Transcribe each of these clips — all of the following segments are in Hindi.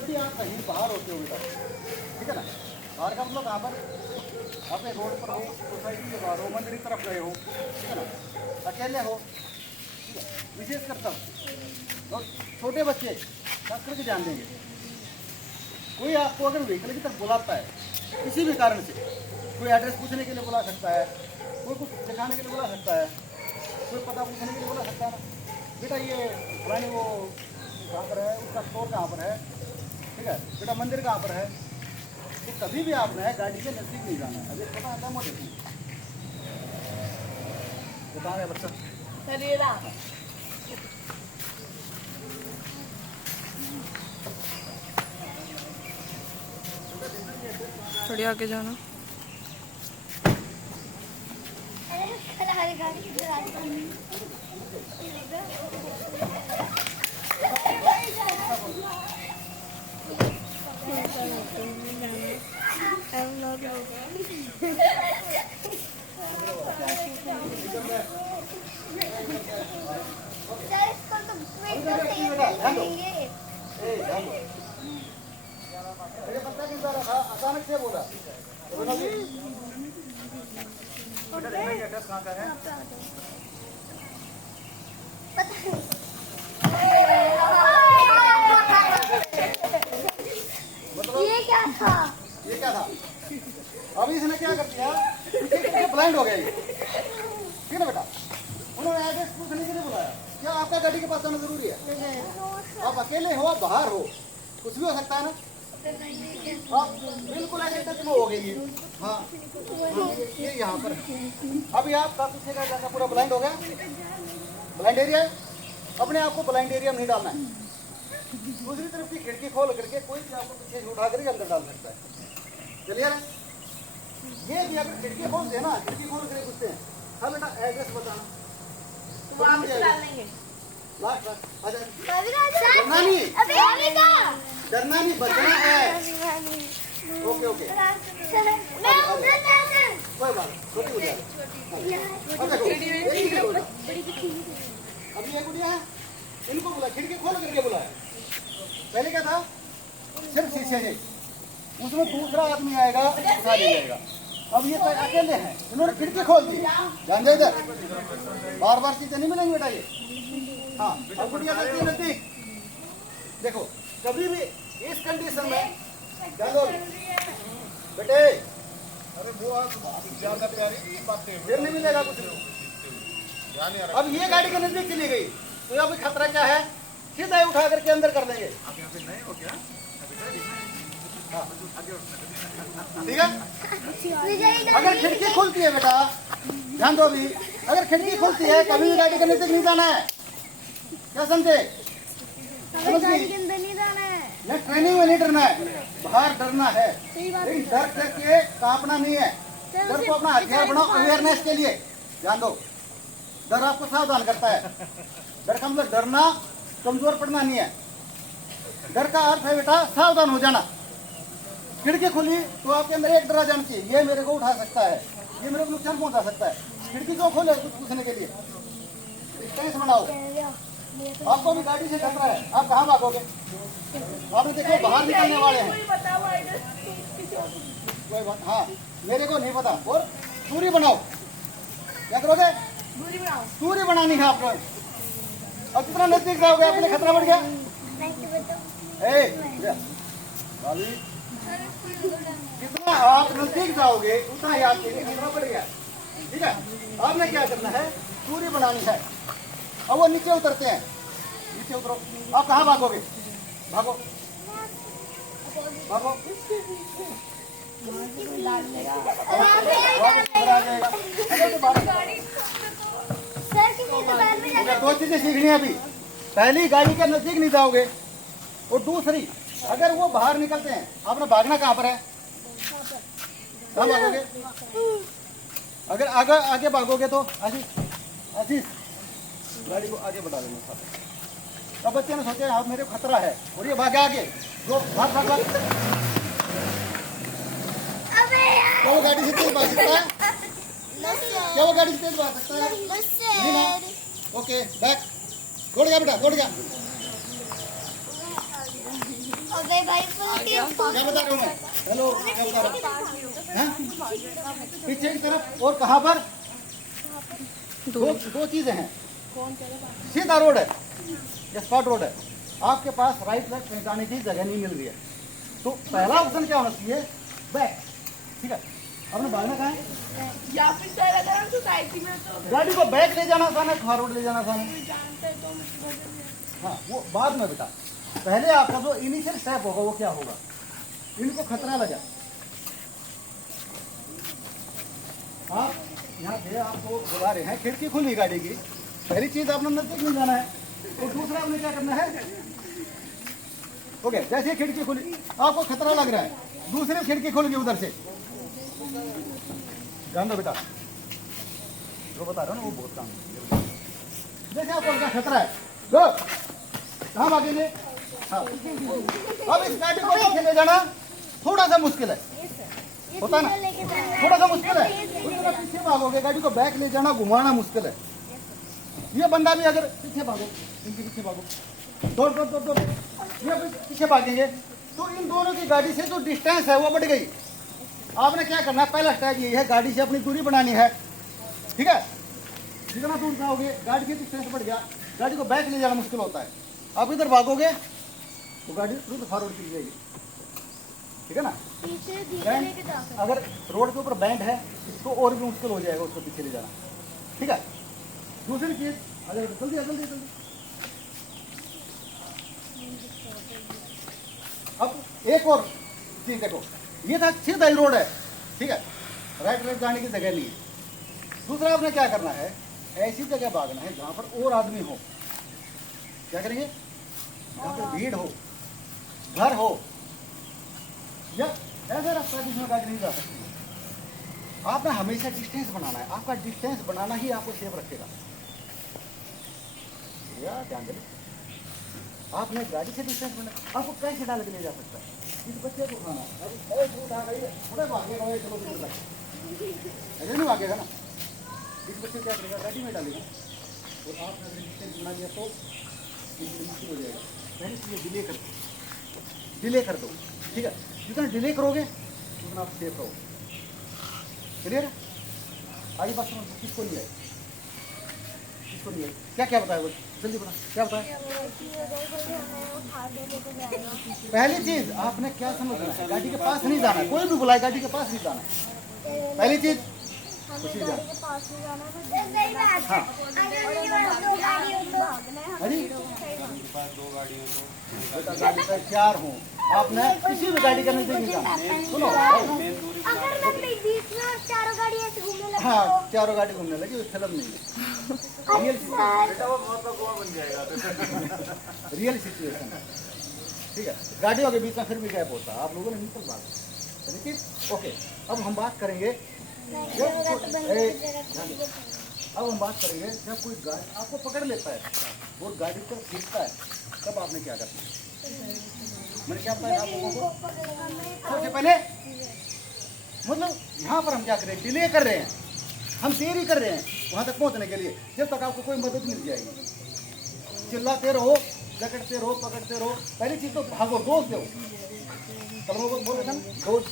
जब भी आप कहीं बाहर होते हो बेटा, ठीक है ना, बाहर का मतलब कहाँ पर, अपने रोड पर हो, सोसाइटी के बाहर हो, मंदिर की तरफ गए हो, ठीक है ना, अकेले हो, ठीक है, विशेष कर तब, और छोटे बच्चे खास करके ध्यान देंगे। कोई आपको अगर व्हीकल की तरफ बुलाता है किसी भी कारण से, कोई एड्रेस पूछने के लिए बुला सकता है, कोई कुछ दिखाने के लिए बुला सकता है, कोई पता पूछने के लिए बुला सकता है ना, बेटा ये फलानी वो कहाँ पर है, उसका स्टोर कहाँ पर है, ठीक है बेटा, मंदिर कहाँ पर है, तो कभी भी आपने गाड़ी के नजदीक नहीं जाना है। अभी पता है मोटे बता रहे बच्चा थोड़ी आगे जाना। अचानक से बोला एड्रेस कहाँ का है, ये क्या था? ये क्या था? अभी इसने क्या कर दिया, ब्लाइंड हो गया ये, ठीक है ना बेटा। उन्होंने एड्रेस पूछने के लिए बुलाया, क्या आपका गाड़ी के पास आना जरूरी है? आप अकेले हो, बाहर हो, कुछ भी हो सकता है ना। आप बिल्कुल ऐसे टच में हो गई, हाँ ये यहाँ पर। अभी आपका पीछे का जाना पूरा ब्लाइंड हो गया, ब्लाइंड एरिया है, अपने आप को ब्लाइंड एरिया में नहीं डालना है। दूसरी तरफ की खिड़की खोल करके कोई भी आपको पीछे उठा करके अंदर डाल सकता है। चलिए ना, ये भी अगर खिड़की खोलते हैं ना, खिड़की खोल करके पूछते हैं, हाँ बेटा एड्रेस बताना, तो लास्ट आ जाए। डरना नहीं, डरना नहीं, बचना है। ओके ओके, कोई बात छोटी हो जाएगी। अभी ये गुड़िया है, इनको बुला, खिड़की खोल करके बुलाया। पहले क्या था, सिर्फ शीशे है, उसमें दूसरा आदमी आएगा उठा ले जाएगा। अब ये तो अकेले हैं, इन्होंने खिड़की खोल दी, ध्यान दे इधर, बार बार चीजें नहीं मिलेंगी बेटा ये। हाँ अब गुड़िया लगती नजदीक, देखो कभी भी इस कंडीशन में ध्यान दो बेटे, अरे वो आप ज्यादा प्यारी बातें फिर नहीं मिलेगा कुछ। अब ये गाड़ी के नजदीक चली गई तो अब खतरा क्या है, सीधा उठा करके अंदर कर देंगे। आप यहाँ पे नए हो क्या? हाँ ठीक है, अगर खिड़की खुलती है बेटा, ध्यान दो अभी, अगर खिड़की खुलती है कभी भी गाड़ी के नजदीक नहीं जाना है, क्या समझे? गाड़ी के अंदर नहीं जाना है, नहीं ट्रेनिंग में नहीं डरना है, बाहर डरना है, लेकिन डर करके कांपना नहीं है। डर को अपना हथियार बनाओ अवेयरनेस के लिए, ध्यान दो। डर आपको सावधान करता है, डर का मतलब डरना, कमजोर पड़ना नहीं है। डर का अर्थ है बेटा सावधान हो जाना। खिड़की खुली तो आपके अंदर एक डर आ जाना चाहिए, ये मेरे को उठा सकता है, ये मेरे को नुकसान पहुंचा सकता है। खिड़की क्यों खोले, कुछ पूछने के लिए। स्पेस बनाओ, आपको भी गाड़ी से खतरा है, आप कहाँ भागोगे? आपने देखो बाहर निकलने वाले हैं, कोई बात, हाँ मेरे को नहीं पता। और दूरी बनाओ, क्या करोगे? दूरी बनानी है आपको। अब कितना नजदीक जाओगे आपके लिए खतरा बढ़ गया। जितना आप नजदीक जाओगे उतना ही आपके लिए खतरा बढ़ गया, ठीक है। आपने क्या करना है, दूरी बनानी है। अब वो नीचे उतरते हैं, नीचे उतरो, आप कहाँ भागोगे? भागो भागो, दो चीजें सीखनी है अभी। पहली, गाड़ी के नजदीक नहीं जाओगे, और दूसरी, अगर वो बाहर निकलते हैं, आपने भागना कहाँ पर है? कहाँ भागोगे? अगर आगे आगे भागोगे तो आशीष गाड़ी को आगे बढ़ा देंगे। अब बच्चे ने सोचे अब मेरे को खतरा है, और ये भागे आगे, जो भाग भाग भाग, क्या वो गाड़ी से तेज भाग सकता है? क्या वो गाड़ी से तेज भाग सकता है? नहीं ना। ओके बैक, दौड़ गया बेटा, दौड़ गया। हो गई भाई फुल क्या बता रहा हूँ मैं? हेलो, क्या बता रहा हूँ? हैं? पीछे की तरफ और कहाँ पर दो चीजें हैं। सीधा रोड है या स्पॉट रोड है, आपके पास राइट लेफ्ट पहुंचाने की जगह नहीं मिल रही है, तो पहला ऑप्शन क्या होना चाहिए? बैक। ठीक है, आपने भागना कहाँ है? या फिर सर अगर हम सोसाइटी में तो गाड़ी को बैक ले जाना आसान है, फॉरवर्ड ले जाना आसान है? जानते हैं तो मुझे हाँ, वो बाद में बेटा, पहले आपका जो इनिशियल स्टेप होगा वो क्या होगा? इनको खतरा लगा, आप यहाँ से आपको बुला रहे हैं, खिड़की खुली गाड़ी की, पहली चीज आपने नजदीक नहीं जाना है, और दूसरा आपने क्या करना है? ओके, जैसे खिड़की खुली आपको खतरा लग रहा है, दूसरी खिड़की खुल गई उधर से, ध्यान दो बेटा, जो बता रहा हूँ ना वो बहुत काम है। जैसे आपको लगा खतरा है, गो कहाँ भागेंगे? हाँ, अब इस गाड़ी को पीछे ले जाना थोड़ा सा मुश्किल है, होता है ना, थोड़ा सा मुश्किल है, उसके पीछे भागोगे, गाड़ी को बैक ले जाना घुमाना मुश्किल है। ये बंदा भी अगर पीछे भागो, इनके पीछे भागो, दौड़ दौड़ दौड़ दौड़, ये पीछे भागेंगे, तो इन दोनों की गाड़ी से जो डिस्टेंस है वो बढ़ गई। आपने क्या करना है? पहला स्टेप ये है, गाड़ी से अपनी दूरी बनानी है। ठीक है, जितना दूर जाओगे गाड़ी की डिस्टेंस बढ़ गया, गाड़ी को बैक ले जाना मुश्किल होता है। आप इधर भागोगे तो गाड़ी तुरंत फॉरवर्ड चली जाएगी। ठीक है ना? पीछे धीरे बैंड, लेके जा सकते अगर रोड के ऊपर बैंड है, इसको और भी मुश्किल हो जाएगा उसको पीछे ले जाना। ठीक है, दूसरी चीज, अगर जल्दी जल्दी जल्दी, अब एक और चीज देखो, ये था सीधा ही रोड है, ठीक है, राइट राइट जाने की जगह नहीं है। दूसरा आपने क्या करना है? ऐसी जगह भागना है जहां पर और आदमी हो। क्या करेंगे? जहां पर भीड़ हो, घर हो, या ऐसा रास्ता जिसमें गाड़ी नहीं जा सकती। आपने हमेशा डिस्टेंस बनाना है, आपका डिस्टेंस बनाना ही आपको सेफ रखेगा। या ध्यान दें, आपने गाड़ी से डिस्टेंस बना, आपको कैसे डाल के ले जा सकता है? इस बच्चे को खाना है, अब ऐसे उठा गई है, थोड़ा भागेगा, चलो दूर तक, ऐसे नहीं भागेगा ना। इस बच्चे क्या करेगा? गाड़ी में डालेगा, और आपने अगर डिस्टेंस बना दिया तो मुश्किल हो जाएगा। पहले चीज़ डिले कर दो, डिले कर दो। ठीक है, जितना डिले करोगे उतना आप सेफ रहोगे। क्लियर है? आगे बात समझ, किसको नहीं है, किसको नहीं है, क्या क्या बताया? वो जल्दी बता, क्या बताया? पहली चीज आपने क्या समझना है? गाड़ी के पास नहीं जाना, कोई भी बुलाए गाड़ी के पास नहीं जाना। पहली चीज उसी जाना। हाँ, अरे बेटा गाड़ी का 4 हूँ, आपने किसी भी गाड़ी का नजदीक नहीं जाना। सुनो, अगर मैं बीच में चारों गाड़ी ऐसे घूमने लगी हाँ, चारों गाड़ी घूमने लगी, फिल्म नहीं है, रियल बेटा वो बहुत गोवा बन जाएगा। रियल सिचुएशन है। ठीक है, गाड़ियों के बीच में फिर भी गैप होता है, आप लोगों ने निकल बात। ठीक, ओके, अब हम बात करेंगे अब हम बात करेंगे जब कोई गाड़ी आपको पकड़ लेता है और गाड़ी पर खींचता है, तब आपने क्या करना है? मैंने क्या बताया आप लोगों को? सबसे पहले मतलब यहाँ पर हम क्या कर रहे हैं? डिले कर रहे हैं, हम देरी कर रहे हैं वहाँ तक पहुँचने के लिए, जब तक आपको कोई मदद मिल जाएगी। चिल्लाते रहो, जकड़ते रहो, पकड़ते रहो। पहली चीज तो भागो, दोस्त दो, बोले था ना दोस्त,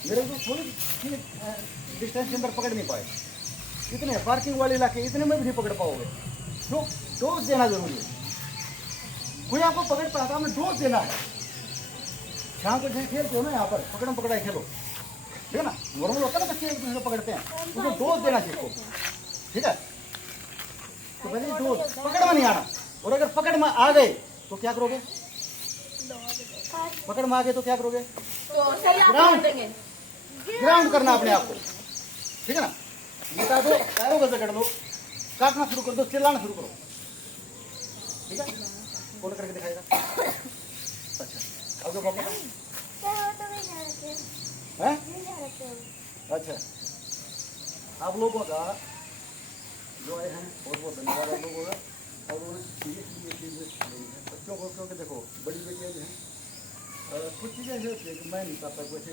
मेरे को थोड़ी डिस्टेंस के अंदर पकड़ नहीं पाए, इतने पार्किंग वाले इलाके इतने में भी नहीं पकड़ पाओगे, तो डोज देना जरूरी है। कोई आपको पकड़ता है तो हमें डोज देना है। शाम को जैसे खेलते हो ना, यहाँ पर पकड़म पकड़ाई खेलो, ठीक है ना, नॉर्मल होता है ना, बच्चे एक दूसरे को पकड़ते हैं, उनको डोज देना सीखो। ठीक है, तो पहले डोज, पकड़ में नहीं आना, और अगर पकड़ में आ गए तो क्या करोगे? पकड़ में आ गए तो क्या करोगे? ग्राउंड करना अपने आप को, ठीक है ना, बता दो, पैरों को जकड़ दो, काटना शुरू कर दो, चिल्लाना शुरू करो। ठीक है, कौन करके दिखाएगा? अच्छा, अब जो पापा है, अच्छा, आप लोगों का जो आए हैं बहुत बहुत धन्यवाद आप लोगों का। और बच्चों को, क्योंकि देखो बड़ी बेटियाँ जो हैं कुछ चीज़ें ऐसी होती है कि मैं नहीं पाता, वैसे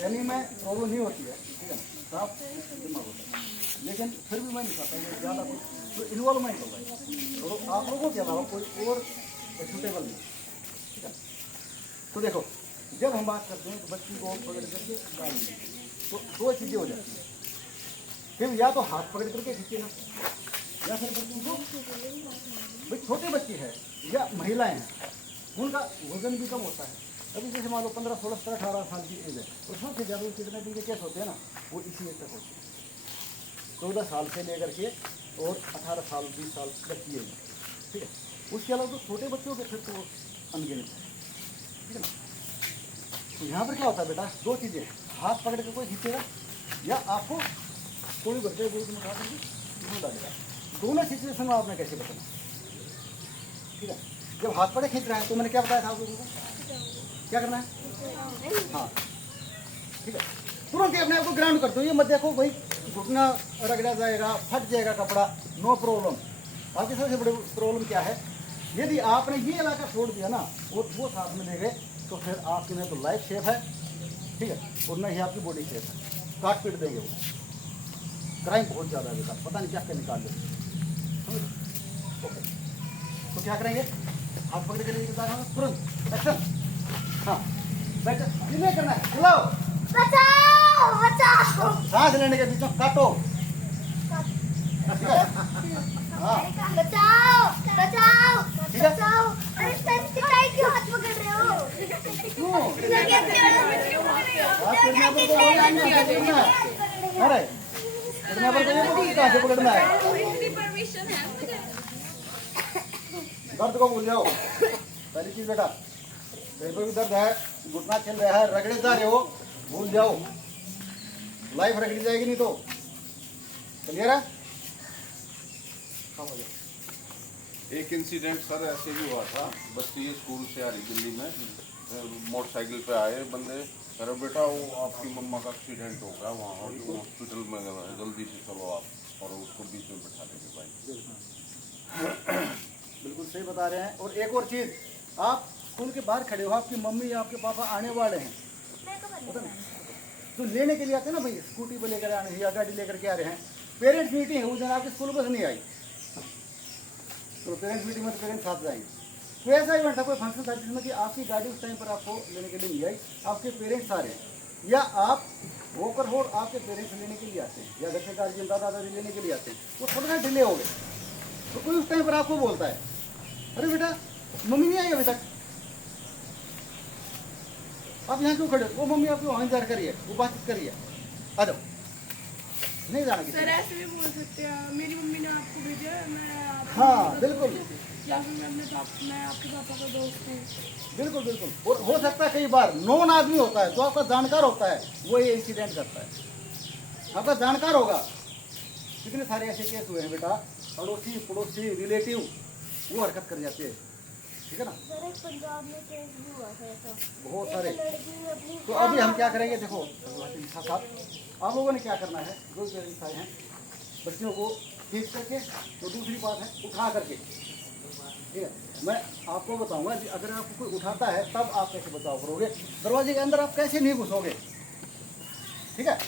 यानी मैं प्रॉब्लम नहीं होती है, ठीक है, साफ दिमाग होता है, लेकिन फिर भी मैं नहीं पाता, ज़्यादा कुछ तो इन्वॉल्वमेंट होगा, तो आप लोगों के अलावा कोई और सूटेबल नहीं। ठीक है, तो देखो, जब हम बात करते हैं तो बच्ची को पकड़ करके डालेंगे तो दो चीजें हो जाती हैं। फिर या तो हाथ पकड़ करके खींचेगा, या फिर बच्ची को, भाई छोटे बच्चे हैं या महिलाएं हैं, उनका वजन भी कम होता है। अभी जैसे मान लो 15, 16, 17, 18 साल की एज है, और सबसे ज़्यादा कितने दिन के केस होते हैं ना, वो इसी एज तक होते हैं। 14 साल से लेकर के और 18 साल 20 साल तक की एज, ठीक है। उसके अलावा तो छोटे बच्चों के फिर तो अनगिनत है, ठीक है ना। तो यहाँ पर क्या होता है बेटा, दो चीज़ें, हाथ पकड़ के कोई खींचेगा या आपको कोई बच्चे दूध में उठा करके दूध डालेगा। दोनों सिचुएशन में आपने कैसे बताना, ठीक है। जब हाथ पकड़े खींच रहे हैं तो मैंने क्या बताया था आप लोगों को, क्या करना है, हाँ, ठीक है। तुरंत ही अपने आप को ग्राउंड कर दो, ये मत देखो भाई घुटना रगड़ा जाएगा, फट जाएगा कपड़ा, नो प्रॉब्लम। आपकी सबसे बड़ी प्रॉब्लम क्या है, यदि आपने ये इलाका छोड़ दिया ना और वो साथ में ले गए तो फिर आपकी ना तो लाइफ सेफ है, ठीक है, और ना ही आपकी बॉडी सेफ है, काट पीट देंगे वो। क्राइम बहुत ज़्यादा है बेटा, पता नहीं क्या क्या निकाल देंगे। ओके, तो क्या करेंगे, हाथ पकड़ के लेके जाना तुरंत एक्शन, हाँ बैठ, नहीं करना है, बुलाओ, बचाओ बचाओ, सांस लेने के बीच में काटो, ठीक है, हाँ बचाओ बचाओ ठीक है। बचाओ। अरे सच्चाई क्यों हाथ पकड़ रहे हो? क्यों बात करने पर तो बोलना नहीं है, करना है। अरे करने पर तो ये कहाँ से पकड़ना है, परमिशन है मुझे। दर्द को भूल जाओ, पहली चीज बेटा, मेरे को भी दर्द है, घुटना चल रहा है, रगड़े जा रहे हो, भूल जाओ, लाइफ रगड़ी जाएगी नहीं तो। क्लियर है? एक इंसिडेंट सर ऐसे भी हुआ था, बच्ची स्कूल से आ रही दिल्ली में, मोटरसाइकिल पे आए बंदे, अरे बेटा वो आपकी मम्मा का एक्सीडेंट हो गया वहाँ, और हॉस्पिटल में गए, जल्दी से चलो आप, और उसको बीच में बैठा लेंगे भाई। बिल्कुल सही बता रहे हैं। और एक और चीज, आप स्कूल के बाहर खड़े हो, आपकी मम्मी या आपके पापा आने वाले हैं, पता नहीं, तो लेने के लिए आते हैं ना भाई, स्कूटी पे लेकर आने या गाड़ी लेकर के आ रहे हैं, पेरेंट्स मीटिंग है, उस दिन आपकी स्कूल बस नहीं आई, तो पेरेंट्स मीटिंग में तो पेरेंट्स साथ जाएंगे। तो ऐसा इवेंट था, कोई फंक्शन था जिसमें कि आपकी गाड़ी उस टाइम पर आपको लेने के लिए नहीं आई, आपके पेरेंट्स आ रहे हैं, या आप होकर हो आपके पेरेंट्स लेने के लिए आते हैं, या घर के गार्जियन दादा दादी लेने के लिए आते हैं, वो थोड़ा सा डिले हो गए, तो कोई उस टाइम पर आपको बोलता है, अरे बेटा मम्मी नहीं आई अभी तक, आप यहाँ क्यों खड़े हो? वो मम्मी आपकी वहाँ इंतजार करिए, वो बातचीत करिए, आ जाओ, नहीं जाना किसी सर को। ऐसे भी बोल सकते हैं, मेरी मम्मी ने आपको भेजा है, मैं आपको हाँ बिल्कुल या फिर मैं आपके पापा का दोस्त हूँ। बिल्कुल बिल्कुल। और हो सकता है कई बार नॉन आदमी होता है जो आपका जानकार होता है, वो ये इंसिडेंट करता है, आपका जानकार होगा। कितने सारे ऐसे केस हुए हैं बेटा, पड़ोसी पड़ोसी रिलेटिव वो हरकत कर जाते हैं, ठीक है ना, सर एक पंजाब में केस भी हुआ था ऐसा, बहुत सारे। लड़की अपनी तो अभी हम क्या करेंगे, देखो साथ आप लोगों ने क्या करना है, जो पेरेंट्स आए हैं बच्चियों को खींच करके, तो दूसरी बात है उठा करके, ठीक है। मैं आपको बताऊंगा कि अगर आपको कोई उठाता है तब आप कैसे बचाव करोगे, दरवाजे के अंदर आप कैसे नहीं घुसोगे, ठीक है,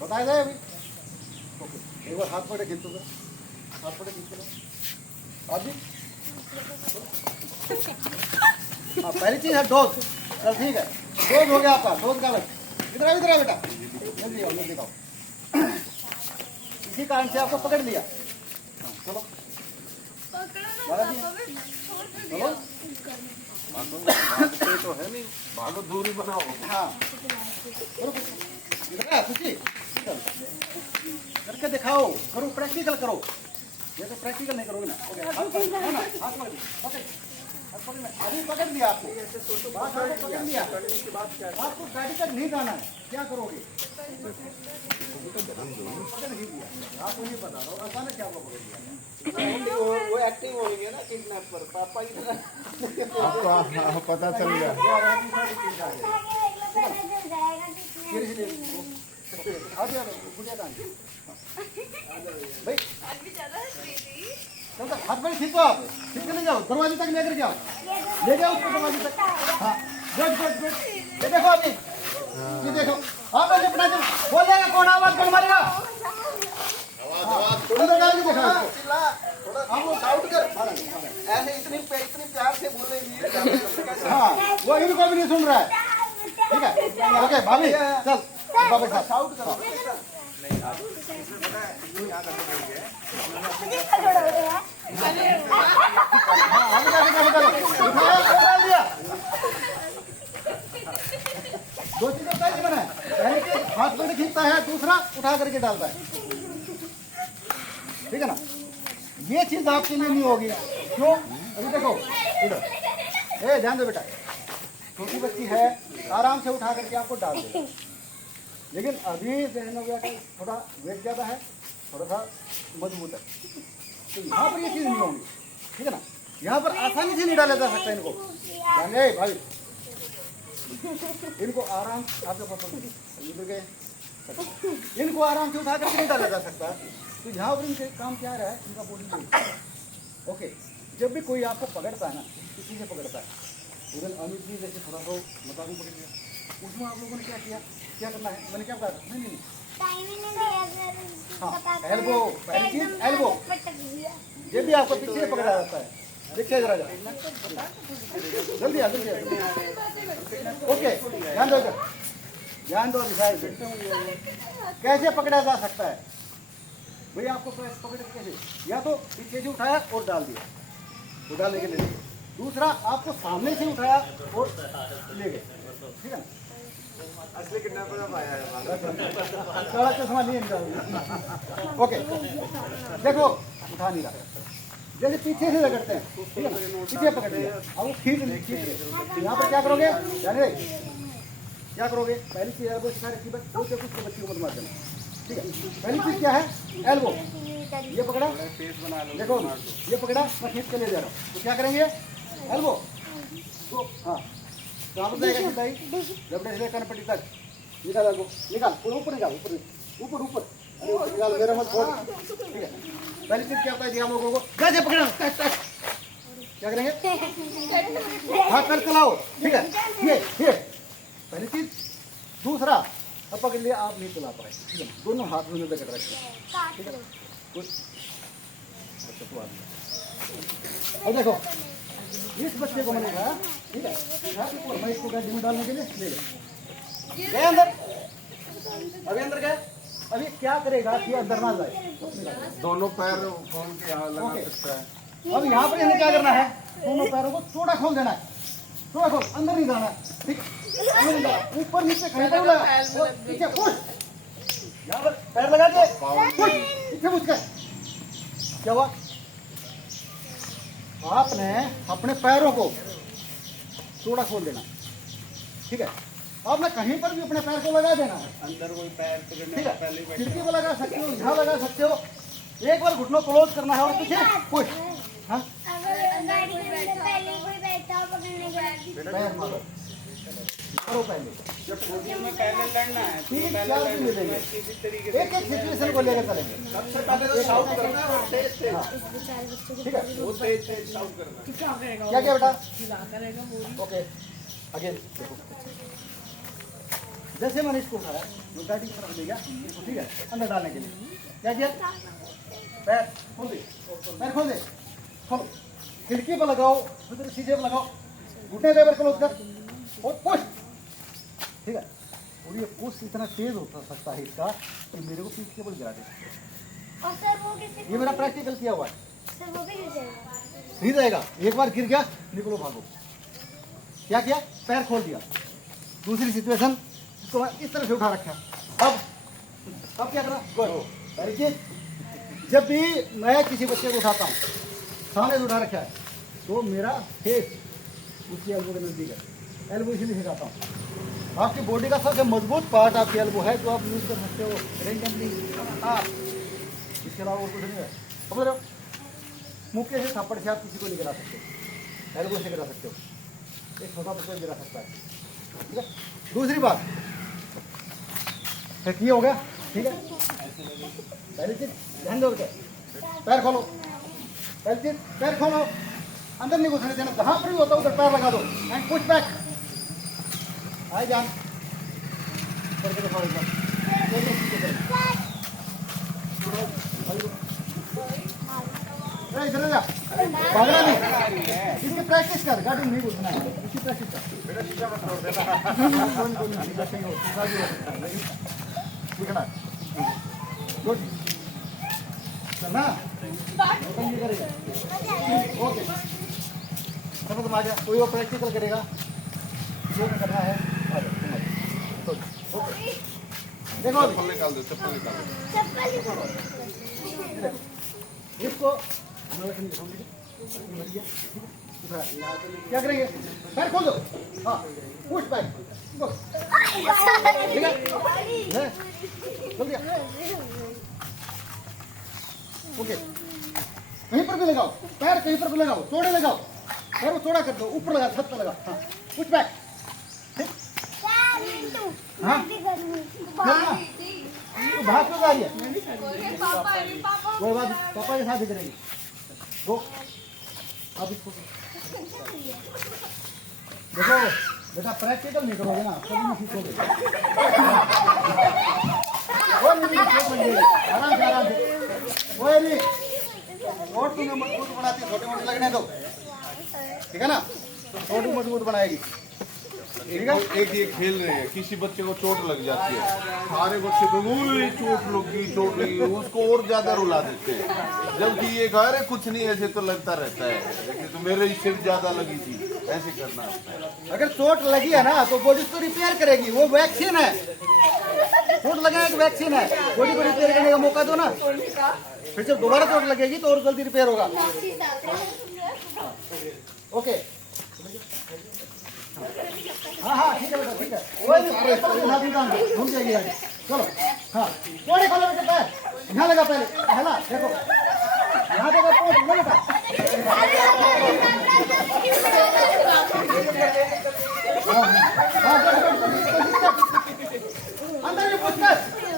बताया जाए अभी। ओके, एक बार हाथ पकड़े खींचो सर, हाथ पकड़े खींच लो आप भी। हाँ पहली चीज है डोज, चल ठीक है, डोज हो गया आपका, डोज का अलग, इधर आओ बेटा, जल्दी आओ, जल्दी आओ। इसी कारण से आपको पकड़ लिया, हाँ, चलो चलो, भागते तो है नहीं, भागो दूरी बनाओ। हाँ इधर आ खुशी, चल करके दिखाओ, करो प्रैक्टिकल करो, ये तो प्रैक्टिकल नहीं करोगे ना। ओके, हाथ पकड़, ना हाथ पकड़, पकड़ हाथ पकड़, अभी पकड़ लिया आपको, बात आपको पकड़ लिया, आपको गाड़ी तक नहीं जाना है, क्या करोगे, पकड़ नहीं दिया, आपको नहीं पता था, अचानक क्या आपको पकड़ लिया, वो एक्टिंग होंगे ना किडनैप पर, पापा ही आपको पता चल गया। भाई चलता हाथ में खींचो, आप खींच के ले जाओ, दरवाजे तक लेकर जाओ, ले जाओ उसको दरवाजे तक। हाँ गुड गुड गुड, ये देखो अभी, ये देखो आप ऐसे अपना जब बोलेगा कौन आवाज कौन मारेगा, अंदर डाल के देखा चिल्ला, थोड़ा आप वो साउंड कर, ऐसे इतनी प्यार से बोलेंगे। हाँ वो इनको भी नहीं सुन रहा है। ठीक है, ओके भाभी चल बाबा साहब शाउट करो आगे जाके क्या करो, उठाया और डाल दिया। दो चीजें पहले बना है, पहले के हाथ पकड़ खींचता है, दूसरा उठा करके डालता है। ठीक है ना, ये चीज आपके लिए नहीं होगी। क्यों? अभी देखो इधर, ए ध्यान दो बेटा, छोटी बच्ची है, आराम से उठा करके आपको डाल दे। लेकिन अभी बहनों का थोड़ा वेट ज्यादा है, थोड़ा सा मजबूत है, तो यहाँ पर ये चीज नहीं होगी। ठीक है ना, यहाँ पर आसानी से नहीं डाला जा सकता इनको। जाने भाई, इनको आराम आपके पास इधर गए, इनको आराम से उठा करके नहीं डाला जा सकता। तो यहाँ पर इनके काम क्या रहा है, इनका बॉडी वेट। ओके, जब भी कोई आपको पकड़ता है ना, किसी से पकड़ता है, उधर अमित जी जैसे थोड़ा सा मजाक में पकड़ लिया, उसमें आप लोगों ने क्या किया, क्या करना है, मैंने क्या कहा, नहीं हाँ, एल्बो, पहली चीज एल्बो। जब भी आपको पीछे से पकड़ा जाता है, देखिए जरा जल्दी आ, जल्दी आ। ओके, ध्यान दो इधर, ध्यान दो दिखाई दे। कैसे पकड़ा जा सकता है भैया, आपको पकड़ कैसे, या तो पीछे से उठाया और डाल दिया, तो डालने के लिए। दूसरा आपको सामने से उठाया और ले गए। ठीक है ना, असली किडनैपर अब आया है काला चश्मा नहीं इनका। ओके, देखो उठा नहीं रहा, जैसे पीछे से रगड़ते हैं। ठीक है ना, पीछे पकड़ लिया, अब वो खींच रहे। यहाँ पर क्या करोगे, जाने क्या करोगे, पहली चीज एल्बो सिखा रखी, बस कुछ बच्ची को मत मार देना। ठीक है, पहली चीज क्या है, एल्बो। ये पकड़ा, देखो ये पकड़ा, मैं खींच के ले जा रहा हूँ, तो क्या करेंगे, एल्बो तो हाँ, कहाँ पर जाएगा सीधा ही, जबड़े से कनपट्टी तक निकाल, एल्बो निकाल, ऊपर निकाल, ऊपर ऊपर ऊपर, अरे ऊपर निकाल, मेरा मत छोड़। ठीक है, पहली चीज क्या होता है जी, हम लोगों को कैसे पकड़ना, क्या करेंगे, हाथ कर चलाओ। ठीक है, ये पहली चीज। दूसरा, अब पकड़ लिया, आप नहीं चला पाए। ठीक है, दोनों हाथ में पकड़ रखिए। ठीक है, कुछ अच्छा तो अब देखो इस बच्चे को मैंने कहा, ठीक है, मैं इसको गड्ढे में डालने के लिए ले गए अंदर, अभी अंदर गए। अभी क्या करेगा कि अंदर ना जाए, दोनों पैर खोल के यहाँ लगा सकता है। अब यहाँ पर हमें क्या करना है, दोनों पैरों को थोड़ा खोल देना है, थोड़ा खोल, अंदर नहीं जाना है। ठीक, ऊपर नीचे कहीं पर लगा, पीछे पुश, यहाँ पर पैर लगा दिए, पुश, पीछे पुश कर। क्या हुआ, आपने अपने पैरों को थोड़ा खोल देना। ठीक है, आपने कहीं पर भी अपने पैर को लगा देना है, अंदर कोई पैर पकड़ने ठीक का है, पहले ही बैठा खिड़की पर लगा सकते हो, यहाँ लगा सकते हो। एक बार घुटनों क्लोज करना है और पीछे पुश। हाँ, गाड़ी के अंदर पहले कोई बैठा हो पकड़ने के लिए। पैर मारो, मारो पहले। जब पोडियम में पहले लड़ना है तो तीन पहले चार लड़ना दिन है, मिलेंगे, किसी तरीके एक एक सिचुएशन को लेकर चलेंगे। सबसे पहले तो शाउट करना है और तेज तेज ठीक है, वो तेज तेज शाउट करना है। क्या करेगा, क्या क्या बेटा, खिलाता रहेगा पूरी। ओके अगेन देखो, जैसे मैंने इसको उठाया, वो गाड़ी की तरफ ले गया इसको, ठीक है, अंदर डालने के लिए क्या किया, पैर खोल दे, पैर खोल दे, खोलो, खिड़की पर लगाओ, उधर शीशे पर लगाओ, घुटने देवर क्लोज कर और पुश। ठीक है, और ये पुश इतना तेज हो सकता है इसका कि मेरे को पीछे केबल गिरा दे। और सर वो कैसे, ये मेरा प्रैक्टिकल किया हुआ है, सर वो भी गिर जाएगा। नहीं जाएगा, एक बार गिर गया निकलो भागो। क्या किया, पैर खोल दिया। दूसरी सिचुएशन, इसको मैं इस तरह से उठा रखा। अब क्या करना, पहली चीज, जब भी मैं किसी बच्चे को उठाता हूँ, सामने से उठा रखा है, तो मेरा फेस उसकी एल्बो के नजदीक है। एल्बो इसीलिए सिखाता हूँ, आपकी बॉडी का सबसे मजबूत पार्ट आपकी एल्बो है, जो आप यूज कर सकते हो रेंडमली। इसके अलावा और कुछ नहीं है। समझ रहे हो, मुक्के से थप्पड़ से आप किसी को नहीं गिरा सकते, एल्बो से गिरा सकते हो, एक छोटा बच्चा गिरा सकता है। ठीक है, दूसरी बात, ये हो गया। ठीक है, पहली चीज ध्यान दो, पैर खोलो, पहली चीज पैर खोलो, अंदर नहीं घुसने देना, जहां पर भी होता है उधर पैर लगा दो एंड पुश बैक। आए जान करके दिखाओ एक बार, इधर आ जा, भागना नहीं, इसकी प्रैक्टिस कर, गाड़ी में नहीं घुसना है, इसकी प्रैक्टिस कर। बेटा शीशा मत तोड़ देना। कोई शीशा कहीं हो, शीशा भी हो सकता है, लेकिन सीखना है। गुड, चलना, ओपन नहीं करेगा। ओके, सब तुम आ जा, कोई और प्रैक्टिकल करेगा, जो करना है, आ जाओ, ओके। देखो अभी, चप्पल निकाल दो, चप्पल निकाल दो। चप्पल ही करो। इसको क्या करेंगे? पैर खोल दो, हाँ, पुश बैक, ठीक है, जल्दी ओके। कहीं पर भी लगाओ, पैर कहीं पर भी लगाओ, चौड़े लगाओ, पैर को चौड़ा कर दो, ऊपर लगा, छत पर लगा, हाँ, पुश बैक, ठीक, हाँ, तो भाग क्यों जा रही है? कोई बात नहीं, पापा के साथ ही करेंगे। दो, अब इसको देखो बेटा, प्रैक्टिकल नहीं करोगे ना, कभी नहीं सीखोगे। आराम से, आराम से, कोई नहीं, रोड तुम्हें मजबूत बनाती है, छोटे मोटे लगने दो, ठीक है ना, छोटी मजबूत बनाएगी। एक ये खेल रहे हैं, किसी बच्चे को चोट लग जाती है, सारे बच्चे को ओए चोट लगी, उसको और ज्यादा रुला देते हैं, जबकि ये कह रहे कुछ नहीं, ऐसे तो लगता रहता है, लेकिन तो मेरे इससे ज्यादा लगी थी, ऐसे करना है। अगर चोट लगी है ना तो बॉडी को रिपेयर करेगी, वो वैक्सीन है, चोट लगने की वैक्सीन है, बॉडी को रिपेयर करने का मौका दो ना, फिर जब दोबारा चोट लगेगी तो और जल्दी रिपेयर होगा। ओके, हाँ हाँ ठीक है बेटा, ठीक है, घूम जाएगी गाड़ी, चलो, हाँ, थोड़े खोलो बेटा, पैर यहाँ लगा, पहले है ना, देखो यहाँ देखो, पोंछ लो बेटा, हाँ, अंदर में पूछ कर,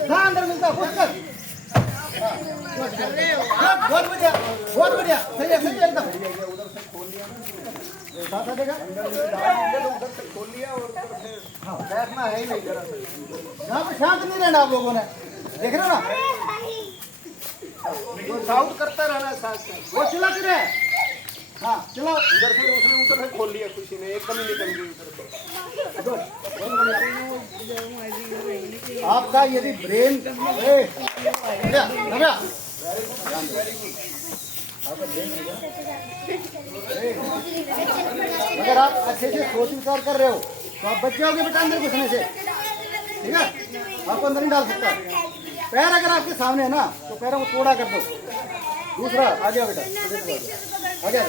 जहाँ अंदर मिलता पूछ कर, बहुत बढ़िया, बहुत बढ़िया, सही है, सही है एकदम। देगा उधर से खोल लिया और हाँ, बैठना है ही नहीं, यहाँ पे शांत नहीं रहना आप लोगों ने, देख रहे हो ना, साउंड करता रहना साथ साथ। वो चिल्लाते रहे, हाँ चिल्लाओ, उधर से उसने उधर से खोल लिया, खुशी ने एकदम ही निकल गई उधर से। आपका यदि ब्रेन अगर आप अच्छे से सोच विचार कर रहे हो तो आप बच जाओगे बेटा अंदर घुसने से, ठीक है, आपको अंदर नहीं डाल सकता। पैर अगर आपके सामने है ना तो पैरों को चौड़ा कर दो। दूसरा आ गया बेटा, आ गया,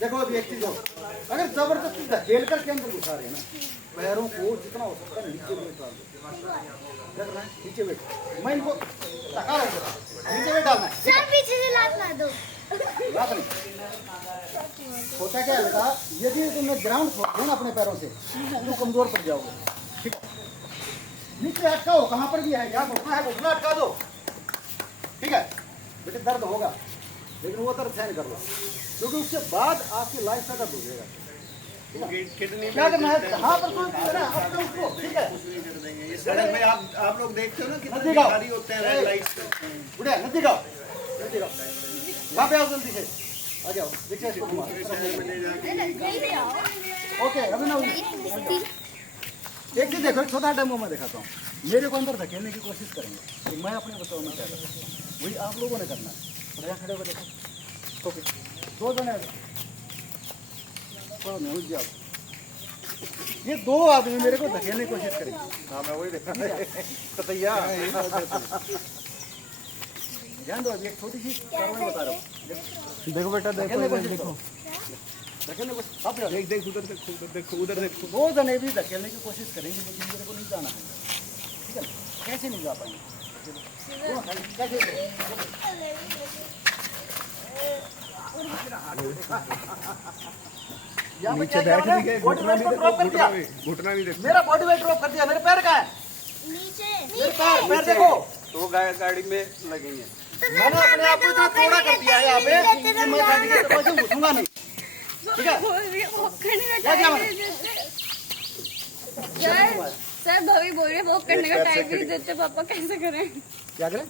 देखो अभी एक चीज हो, अगर जबरदस्ती धकेल करके अंदर घुसा रहे हैं ना, पैरों को जितना हो सकता है नीचे वेट डाल दो, नीचे वेट, मैं इनको टका रहा, नीचे वेट डालना है, सर पीछे से लात मार दो। बात नहीं होता क्या है बेटा, यदि तुमने ग्राउंड छोड़ दो ना अपने पैरों से तो कमजोर पड़ जाओगे, ठीक है, नीचे अटकाओ, कहाँ पर भी है, यहाँ घुसना है घुसना, अटका दो, ठीक है बेटे, दर्द होगा लेकिन वो दर्द सहन कर लो, क्योंकि उसके बाद आपकी लाइफ का दर्द हो जाएगा। क्या करना है, हाँ पर उसको, ठीक है, सड़क में आप लोग देखते हो ना कितने गाड़ी होते हैं रेड लाइट पे, बुढ़िया नजदीक आओ, वहाँ पे आओ जल्दी से, आ जाओ, देखिए इसको घुमा। ओके अभी ना एक चीज देखो, एक छोटा डेमो मैं दिखाता हूँ, मेरे को अंदर धकेलने की कोशिश करेंगे, मैं अपने बच्चों में क्या करता हूँ वही आप लोगों ने करना है, यहाँ खड़े हो देखो, ओके, दो जने नहीं जाओ, ये दो आदमी मेरे को धकेलने की कोशिश करेंगे, हाँ मैं वही देखा ध्यान दो, एक छोटी सी कार्रवाई बता रहा हूँ, देखो बेटा, देखो देखो धकेलने को, अब देख उधर देखो, उधर देखो, दो जने भी धकेलने की कोशिश करेंगे लेकिन मेरे को नहीं जाना है, ठीक है, कैसे नहीं जा पाएंगे, कैसे नीचे बैठ भी गए, घुटना भी देखो, घुटना भी देखो, मेरा बॉडी वेट ड्रॉप कर दिया, मेरे पैर कहाँ है, नीचे मेरे पैर देखो, तो गाड़ी में लगेंगे, मैंने अपने आप को इतना थोड़ा कर दिया है यहाँ पे कि मैं गाड़ी के दरवाजे में घुसूंगा नहीं, ठीक है, क्या क्या सर भाभी बोल रहे वॉक करने का टाइम नहीं देते पापा, कैसे करें? क्या करें?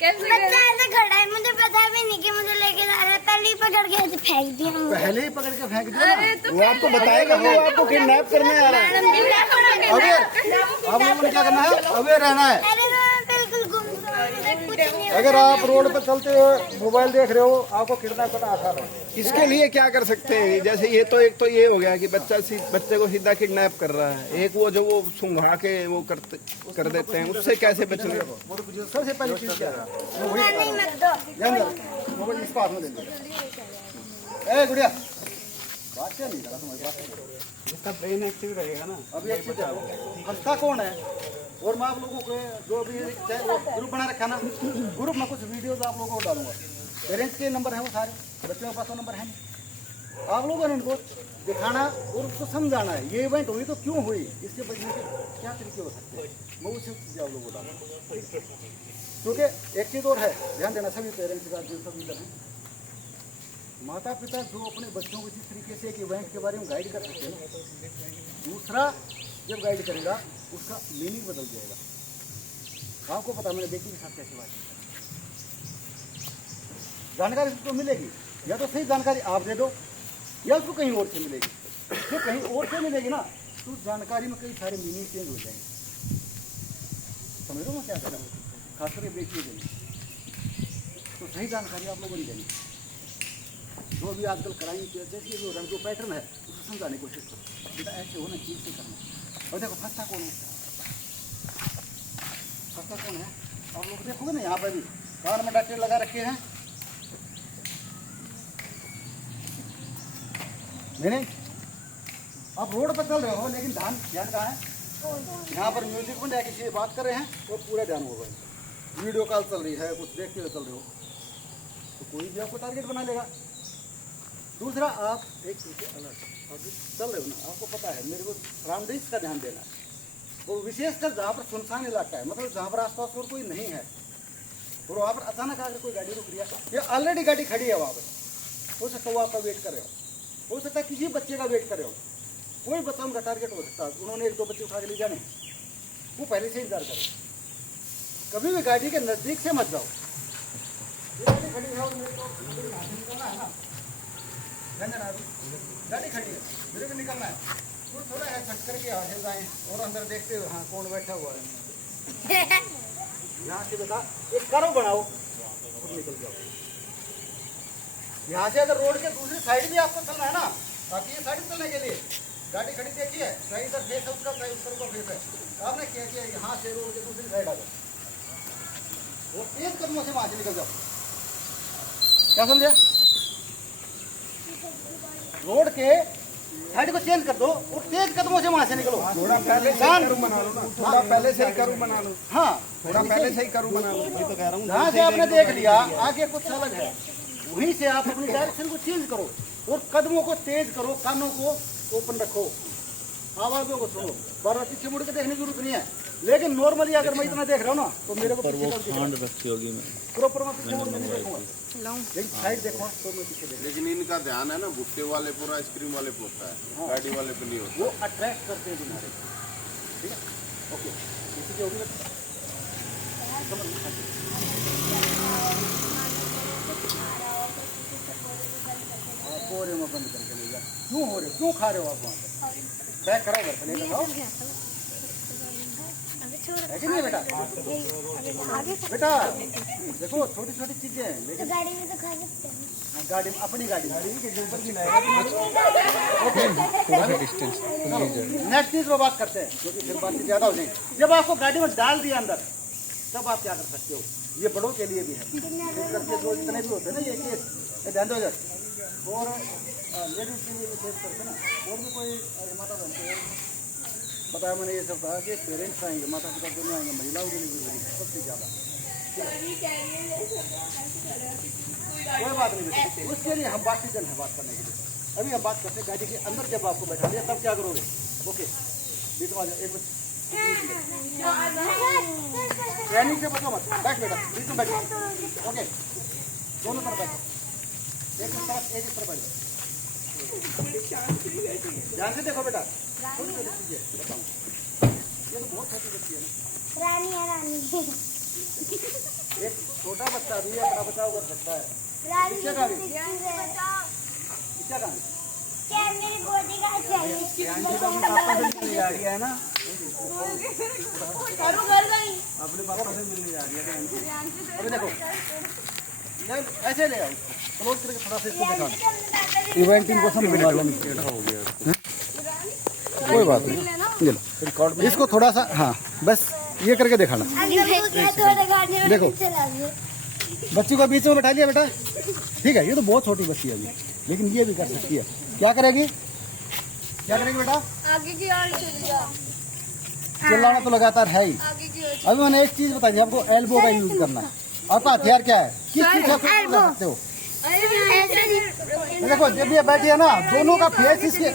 कैसे बच्चा करें? ऐसे खड़ा है, मुझे पता भी नहीं कि मुझे लेके जा रहा है, पहले ही पकड़ के ऐसे फेंक दिया मुझे। पहले ही पकड़ के फेंक दिया ना। अरे तो वो आपको बताएगा, वो आपको किडनैप करने आ रहा है। अबे अब लोगों को क्या करना है? अबे रहना है। अरे मैं बिल्कुल गुम हूँ, मुझे कुछ नहीं होता। अगर आप रोड पर चलते हो मोबाइल देख रहे हो, आपको किडनैप करना आसान है। इसके लिए क्या कर सकते हैं? जैसे ये तो एक तो ये हो गया कि बच्चे को सीधा किडनैप कर रहा है, एक वो जो वो सुंघा के वो कर देते हैं, उससे कैसे बचना? वो तो कुछ सबसे पहली चीज क्या है? नहीं मत दो। ध्यान दो, मोबाइल इसको हाथ में दे दो। ए गुड़िया, बात क्या नहीं करा तुम्हारी बात? इसका ब्रेन एक्टिव रहेगा ना। अभी अच्छी देखो, फंसता कौन है? और मैं आप लोगों को जो भी चाहे वो ग्रुप बना रखा ना, ग्रुप में कुछ वीडियोस आप लोगों को डालूंगा। पेरेंट्स के नंबर है वो सारे, बच्चों के पास वो नंबर है नहीं। आप लोगों ने इनको दिखाना और उसको समझाना है, ये इवेंट हुई तो क्यों हुई, इसके बचने के क्या तरीके हो सकते हैं, मैं उसी चीज़ आप लोगों को डालूंगा। क्योंकि एक चीज़ और है, ध्यान देना सभी पेरेंट्स का, जो सभी करें, माता पिता जो अपने बच्चों को जिस तरीके से एक इवेंट के बारे में गाइड कर सकते हैं, दूसरा जब गाइड करेगा उसका मीनिंग बदल जाएगा। आपको पता, मैंने बेटी के साथ कैसी बात की। जानकारी उसको मिलेगी, या तो सही जानकारी आप दे दो या उसको कहीं और से मिलेगी। जो कहीं और से मिलेगी ना, तो उस जानकारी में कई सारे मीनिंग चेंज हो जाएंगे। समझ लो मैं क्या कर रहा हूँ, खासकर बेटी देंगे तो सही जानकारी आप लोगों ने देनी। जो भी आजकल क्राइम जैसे जो रंग जो पैटर्न है उसको समझाने की कोशिश करो, बेटा ऐसे होना चीज से करना। और देखो फंसता कौन है, फंसता कौन है आप लोग देखोगे ना, यहाँ पर भी कान में डॉक्टर लगा रखे हैं। नहीं आप रोड पर चल रहे हो लेकिन ध्यान कहाँ है? यहाँ पर म्यूजिक बन रहा है, किसी से बात कर रहे हैं और पूरा ध्यान होगा। वीडियो कॉल चल रही है, कुछ देखते हुए चल रहे हो तो कोई भी आपको टारगेट बना लेगा। दूसरा, आप एक तरीके अलग चल रहे हो ना, आपको पता है मेरे को सराउंडिंग्स का ध्यान देना है। वो विशेषकर जहाँ पर सुनसान इलाका है, मतलब जहाँ पर आसपास और कोई नहीं है और वहाँ पर अचानक आकर कोई गाड़ी रुक रही है या ऑलरेडी गाड़ी खड़ी है वहाँ पर, हो सकता है वो आपका वेट कर रहे हो सकता है किसी बच्चे का वेट कर रहे हो, कोई बच्चा उनका टारगेट हो सकता है, उन्होंने एक दो बच्चे उठा के ले जाने, वो पहले से इंतजार करो। कभी भी गाड़ी के नज़दीक से मत जाओ। ये गाड़ी खड़ी है और मेरे को निकलना है ना, गाड़ी खड़ी है, मेरे को निकलना है, तो थोड़ा है छट करके आगे जाएं और अंदर देखते हुए हाँ कौन बैठा हुआ है। यहाँ से बेटा एक करो बनाओ और निकल जाओ। यहाँ से अगर रोड के दूसरी साइड भी आपको चलना है ना, ताकि ये साइड चलने के लिए गाड़ी खड़ी देखी है, सही इधर फेस है उसका, सही उत्तर को फेस है, आपने क्या किया यहाँ से रोड के दूसरी साइड आ जाओ और तेज कदमों से वहाँ से निकल जाओ। क्या समझे? रोड के साइड को चेंज कर दो और तेज कदमों से वहाँ से निकलो। थोड़ा पहले से ही करूँ बना लो ना, थोड़ा पहले से ही करूँ बना लो। हाँ थोड़ा पहले से ही करूँ बना लो, मैं तो कह रहा हूँ। जहाँ से आपने देख लिया आगे कुछ अलग है, वहीं से आप अपनी डायरेक्शन को चेंज करो और कदमों को तेज करो, कानों को ओपन रखो, आवाजों को सुनो। बार बार पीछे मुड़ के देखने की जरूरत नहीं है, लेकिन नॉर्मली अगर मैं इतना देख रहा हूँ ना तो मेरे को रखी होगी मैं प्रॉपर मैं पीछे मुड़ के नहीं देखूंगा, लेकिन साइड देखो तो मैं पीछे देखूंगा। लेकिन इनका ध्यान है ना भुट्टे वाले पूरा आइसक्रीम वाले पे होता है, गाड़ी वाले पे नहीं होता। वो अट्रैक्ट करते हैं तुम्हारे, ठीक है? ओके, इसी के होगी ना बोरे में बंद करके ले जा। क्यों हो रहे, क्यों खा रहे हो आप वहाँ पे? पैक कराओ घर पे लेकर खाओ, है कि नहीं बेटा? बेटा देखो छोटी छोटी चीजें हैं, लेकिन गाड़ी में तो खा सकते हैं। गाड़ी में, अपनी गाड़ी नेक्स्ट चीज वो बात करते हैं क्योंकि फिर बात ज्यादा हो जाएगी। जब आपको गाड़ी में डाल दिया अंदर, तब आप क्या कर सकते हो? ये बड़ों के लिए भी है, करके जो इतने भी होते हैं ना ये केस, ध्यान दो इधर। और लेडीज के लिए भी केस करते ना, और भी कोई माता बनते हैं बताया मैंने, ये सब कहा कि पेरेंट्स आएंगे, माता पिता दोनों आएंगे, महिलाओं के लिए भी सबसे ज़्यादा। कोई बात नहीं बेटा, उसके लिए हम बाकी जन है बात करने के लिए। अभी हम बात करते हैं गाड़ी के अंदर जब आपको बैठा दिया तब क्या करोगे? ओके बीच में एक ट्रेनिंग से बचो मत, बैठ बेटा बीच में बैठो। ओके दोनों तरफ बैठो, एक इस तरफ एक इस तरफ बैठो, ध्यान से देखो बेटा, बताऊँ ये तो बहुत छोटी बच्ची है ना। रानी है रानी। एक छोटा बच्चा भी अपना बचाव कर सकता है। रानी क्या कहा? क्या क्या कहा? मेरी बॉडी का चाहिए। आ रही है ना, अपने पापा से मिलने जा रही है। अभी देखो, ये ऐसे ले आओ, क्लोज करके थोड़ा सा इसको दिखाओ। इवेंट इनको समझा लो, कोई बात नहीं, ये लो इसको थोड़ा सा, हाँ बस ये करके दिखाना। देखो बच्ची को बीच में बैठा लिया बेटा, ठीक है। ये तो बहुत छोटी बच्ची है अभी, लेकिन ये भी कर सकती है। क्या करेगी, क्या करेगी बेटा? आगे की ओर चली जाओ, चिल्लाना तो लगातार है ही। आगे की ओर। अभी मैंने एक चीज बताई थी आपको, एल्बो का यूज करना है। आपका हथियार क्या है, किस चीज से आप कर सकते हो? देखो जब ये बैठी है ना, दोनों का फेस इसके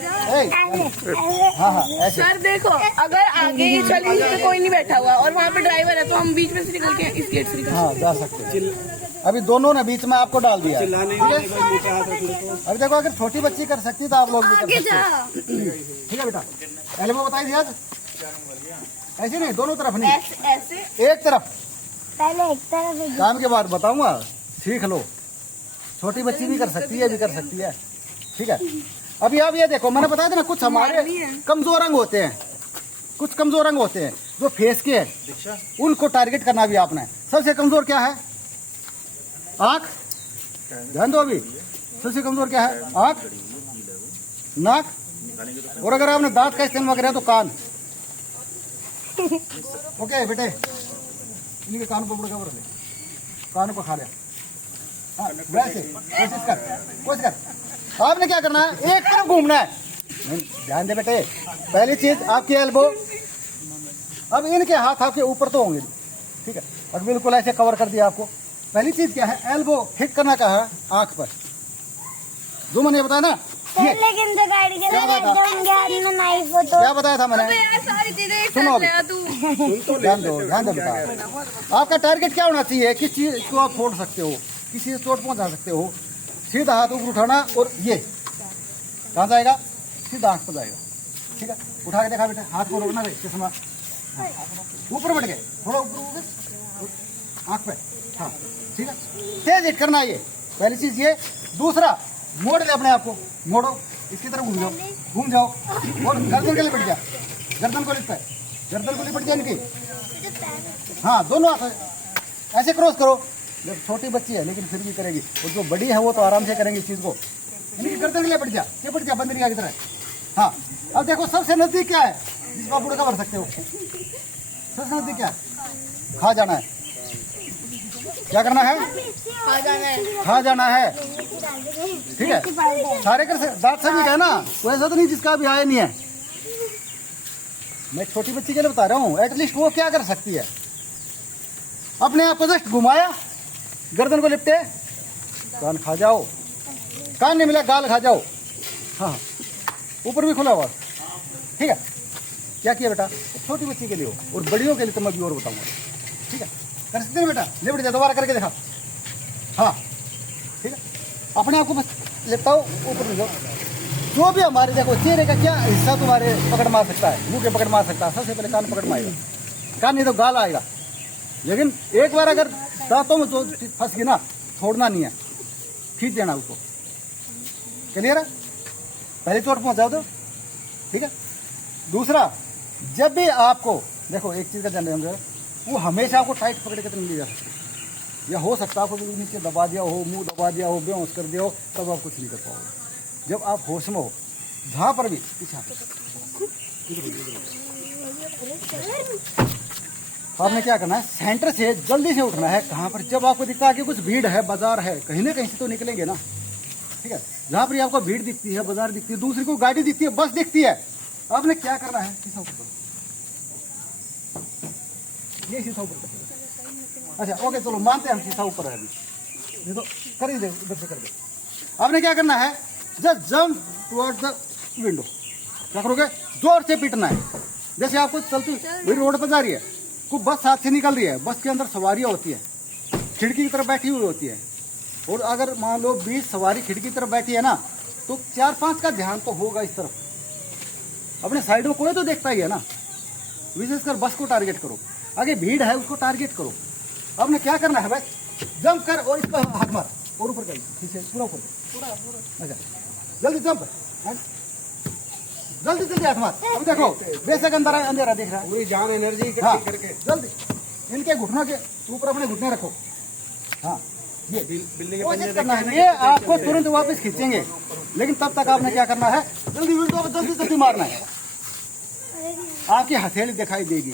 हाँ हाँ ऐसे। सर देखो, अगर आगे ये चली तो कोई नहीं बैठा हुआ और वहाँ पे ड्राइवर है, तो हम बीच में से निकल के इस गेट से निकल। हाँ जा सकते हैं। अभी दोनों ने बीच में आपको डाल दिया है। अभी देखो अगर छोटी बच्ची कर सकती तो आप लोग भी कर सकते हैं। ठीक है बेटा, एल्बो बताई थी आज, ऐसे नहीं, दोनों तरफ नहीं, ऐसे एक तरफ। पहले एक तरफ काम के बाद बताऊंगा, सीख लो। छोटी बच्ची भी कर सकती है, भी कर सकती है, ठीक है। अभी आप ये देखो, मैंने बताया था ना, कुछ हमारे कमजोर अंग होते हैं, कुछ कमजोर अंग होते हैं जो फेस के हैं, उनको टारगेट करना भी आपने। सबसे कमजोर क्या है? आंख, ध्यान दो। अभी सबसे कमजोर क्या है? आंख, नाक, और अगर आपने दांत का इस्तेमाल करा तो कान। ओके बेटे, इनके कान को मुड़ ले, कान को खा लिया। हाँ, वैसे कोशिश कर, कोशिश कर। आपने क्या करना है, एक तरफ घूमना है। ध्यान दे बेटे, पहली चीज आपकी एल्बो। अब इनके हाथ आपके ऊपर तो होंगे, ठीक है। और बिल्कुल ऐसे कवर कर दिया आपको। पहली चीज क्या है, एल्बो हिट करना का है आंख पर, जो मैंने बताया ना। ये लेकिन तो गाड़ी के क्या बताया था? नाइफ हो तो क्या बताया था मैंने? सारी चीजें सुनो अभी। तू। ध्यान दो, ध्यान दो बेटा। आपका टारगेट क्या होना चाहिए, किस चीज को आप फोड़ सकते हो, किसी से चोट पहुंचा सकते हो। सीधा हाथ ऊपर उठाना, और ये कहाँ जाएगा, सीधा आंख पर जाएगा, ठीक है। उठा के देखा बेटा, हाथ को रोकना रे, चश्मा ऊपर बढ़ गए, थोड़ा ऊपर आंख पे, हाँ ठीक है। तेज हिट करना, ये पहली चीज ये। दूसरा, मोड़ ले अपने आप को, मोड़ो, इसकी तरफ घूम जाओ, घूम जाओ, और गर्दन के लिए बैठ जा, गर्दन को लिपट, गर्दन को लिपट जाए इनकी। हाँ दोनों हाथ ऐसे क्रॉस करो। जब छोटी बच्ची है लेकिन फिर भी करेगी, और जो बड़ी है वो तो आराम से करेंगी इस चीज को। इनकी गर्दन के लिए बैठ जा, ये बैठ जा बंदरिया की तरह। हाँ अब देखो सबसे नजदीक क्या है जिसको आप बुढ़का भर सकते हो, सबसे नजदीक क्या है? खा जाना है। क्या करना है? खा जाना है, ठीक है। सारे कर दांत सभी का है ना, वो ऐसा तो नहीं जिसका अभी आया नहीं है। मैं छोटी बच्ची के लिए बता रहा हूँ, एटलीस्ट वो क्या कर सकती है। अपने आप को जस्ट घुमाया, गर्दन को लिपटे, कान खा जाओ, कान नहीं मिला गाल खा जाओ, हाँ ऊपर भी खुला हुआ, ठीक है। क्या किया बेटा, छोटी बच्ची के लिए हो, और बड़ियों के लिए तो मैं भी और बताऊंगा, ठीक है। कर सकते हैं बेटा, लिपट जा, दोबारा करके दिखा, हाँ ठीक है। अपने आप को बस लिपटाओ, ऊपर ले जाओ। जो भी हमारे देखो चेहरे का क्या हिस्सा तुम्हारे पकड़ मार सकता है, मुंह के पकड़ मार सकता है। सबसे पहले कान पकड़ मारेगा, कान नहीं तो गाल आएगा। लेकिन एक बार अगर दांतों में जो फंस गई ना, छोड़ना नहीं है, खींच देना उसको। क्लियर है? पहले चोट पहुंचा दो, ठीक है। दूसरा, जब भी आपको देखो एक चीज का ध्यान रखना, वो हमेशा आपको टाइट पकड़ के तो नहीं ले जा सकते, या हो सकता है आपको नीचे दबा दिया हो, मुंह दबा दिया हो, बेहोश कर दिया हो, तब आप कुछ नहीं कर पाओगे। जब आप होश में हो, जहां पर भी पीछे आपने क्या करना है, सेंटर से जल्दी से उठना है। कहाँ पर? जब आपको दिखता है कि कुछ भीड़ है, बाजार है, कहीं ना कहीं से तो निकलेंगे ना, ठीक है। जहाँ पर आपको भीड़ दिखती है, बाजार दिखती है, दूसरी को गाड़ी दिखती है, बस दिखती है, आपने क्या करना है, शीशा ऊपर करो, ये शीशा ऊपर करो। अच्छा ओके चलो मानते हैं हम शीशा ऊपर है अभी, ये तो कर ही दे, उधर से कर दे। आपने क्या करना है, just jump towards the window. क्या करोगे? जोर से पीटना है। जैसे आपको चलती वही रोड पर जा रही है, कुछ बस साथ से निकल रही है, बस के अंदर सवारियां होती है, खिड़की की तरफ बैठी हुई होती है, और अगर मान लो 20 सवारी खिड़की की तरफ बैठी है ना, तो 4-5 का ध्यान तो होगा इस तरफ। अपने साइड में कोई तो देखता ही है ना, विशेषकर बस को टारगेट करो, आगे भीड़ है उसको टारगेट करो। आपने क्या करना है, बस जंप कर और इस पर हाथ मार और ऊपर कर, ठीक है, पूरा ऊपर पूरा अच्छा, जल्दी जंप, जल्दी जल्दी हाथ मार। अब देखो बेशक अंधेरा दिख रहा है, पूरी जान एनर्जी हाँ, करके जल्दी इनके घुटनों के ऊपर अपने घुटने रखो। हाँ, ये बिल्ली के कोशिश करना है, ये आपको तुरंत वापस खींचेंगे, लेकिन तब तक आपने क्या करना है, जल्दी विंडो को जल्दी जल्दी मारना है। आपकी हथेली दिखाई देगी,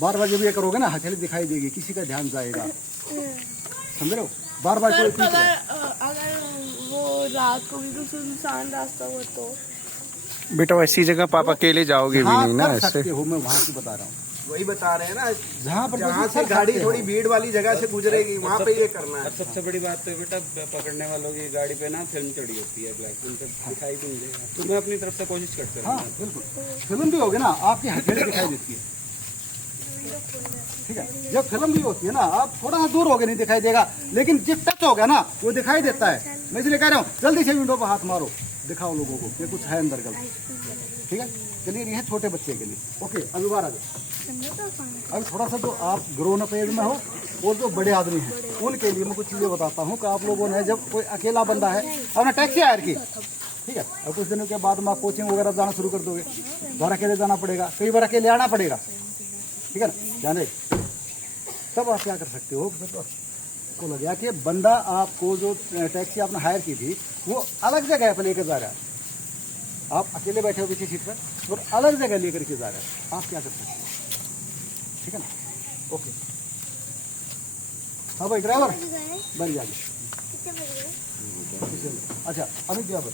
बार बार जब ये करोगे ना हथेली दिखाई देगी, किसी का ध्यान जाएगा, समझ रहे हो, बार बार कोई पूछ रहा है। अगर वो रात को भी सुनसान रास्ता हो तो बेटा वैसी जगह पापा अकेले जाओगे भी हाँ, नहीं ना कर ऐसे। सकते हो, मैं वहाँ की बता रहा हूँ, वही बता रहे हैं ना, जहाँ पर जहाँ से कर गाड़ी सकते थोड़ी हो। भीड़ वाली जगह से गुजरेगी वहाँ पे ये करना है। अब सबसे बड़ी बात तो बेटा पकड़ने वालों की गाड़ी पे ना फिल्म चढ़ी होती है ब्लैक, उनसे दिखाई भी नहीं देगा, तो मैं अपनी तरफ से कोशिश करता हाँ रहूँगा। बिल्कुल, फिल्म भी होगी ना आपकी हथेली दिखाई देती है, ठीक है, जब फिल्म भी होती है ना आप थोड़ा सा दूर हो गए नहीं दिखाई देगा, लेकिन जब टच हो गया ना वो दिखाई देता है। मैं इसलिए कह रहा हूँ जल्दी से विंडो पर हाथ मारो, दिखाओ लोगों को कि कुछ है अंदर गलत, ठीक है। चलिए ये है छोटे बच्चे के लिए, ओके। अभी बार आ जाओ, अभी थोड़ा सा जो आप ग्रोन अप एज में हो और जो बड़े आदमी हैं उनके लिए मैं कुछ चीज़ें बताता हूँ कि आप लोगों ने जब कोई अकेला बंदा है, आपने टैक्सी हायर की, ठीक है, और कुछ दिनों के बाद में आप कोचिंग वगैरह जाना शुरू कर दोगे, घर अकेले जाना पड़ेगा, कई बार अकेले आना पड़ेगा, ठीक है ना, ध्यान रहे। तब आप क्या कर सकते हो, को लगा कि बंदा आपको जो टैक्सी आपने हायर की थी वो अलग जगह पर लेकर जा रहा है, आप अकेले बैठे हो पीछे सीट पर और अलग जगह लेकर के जा रहा है, आप क्या कर सकते हो, ठीक है ना, ओके। हाँ भाई ड्राइवर बन जाइए, अच्छा अभी क्या बता,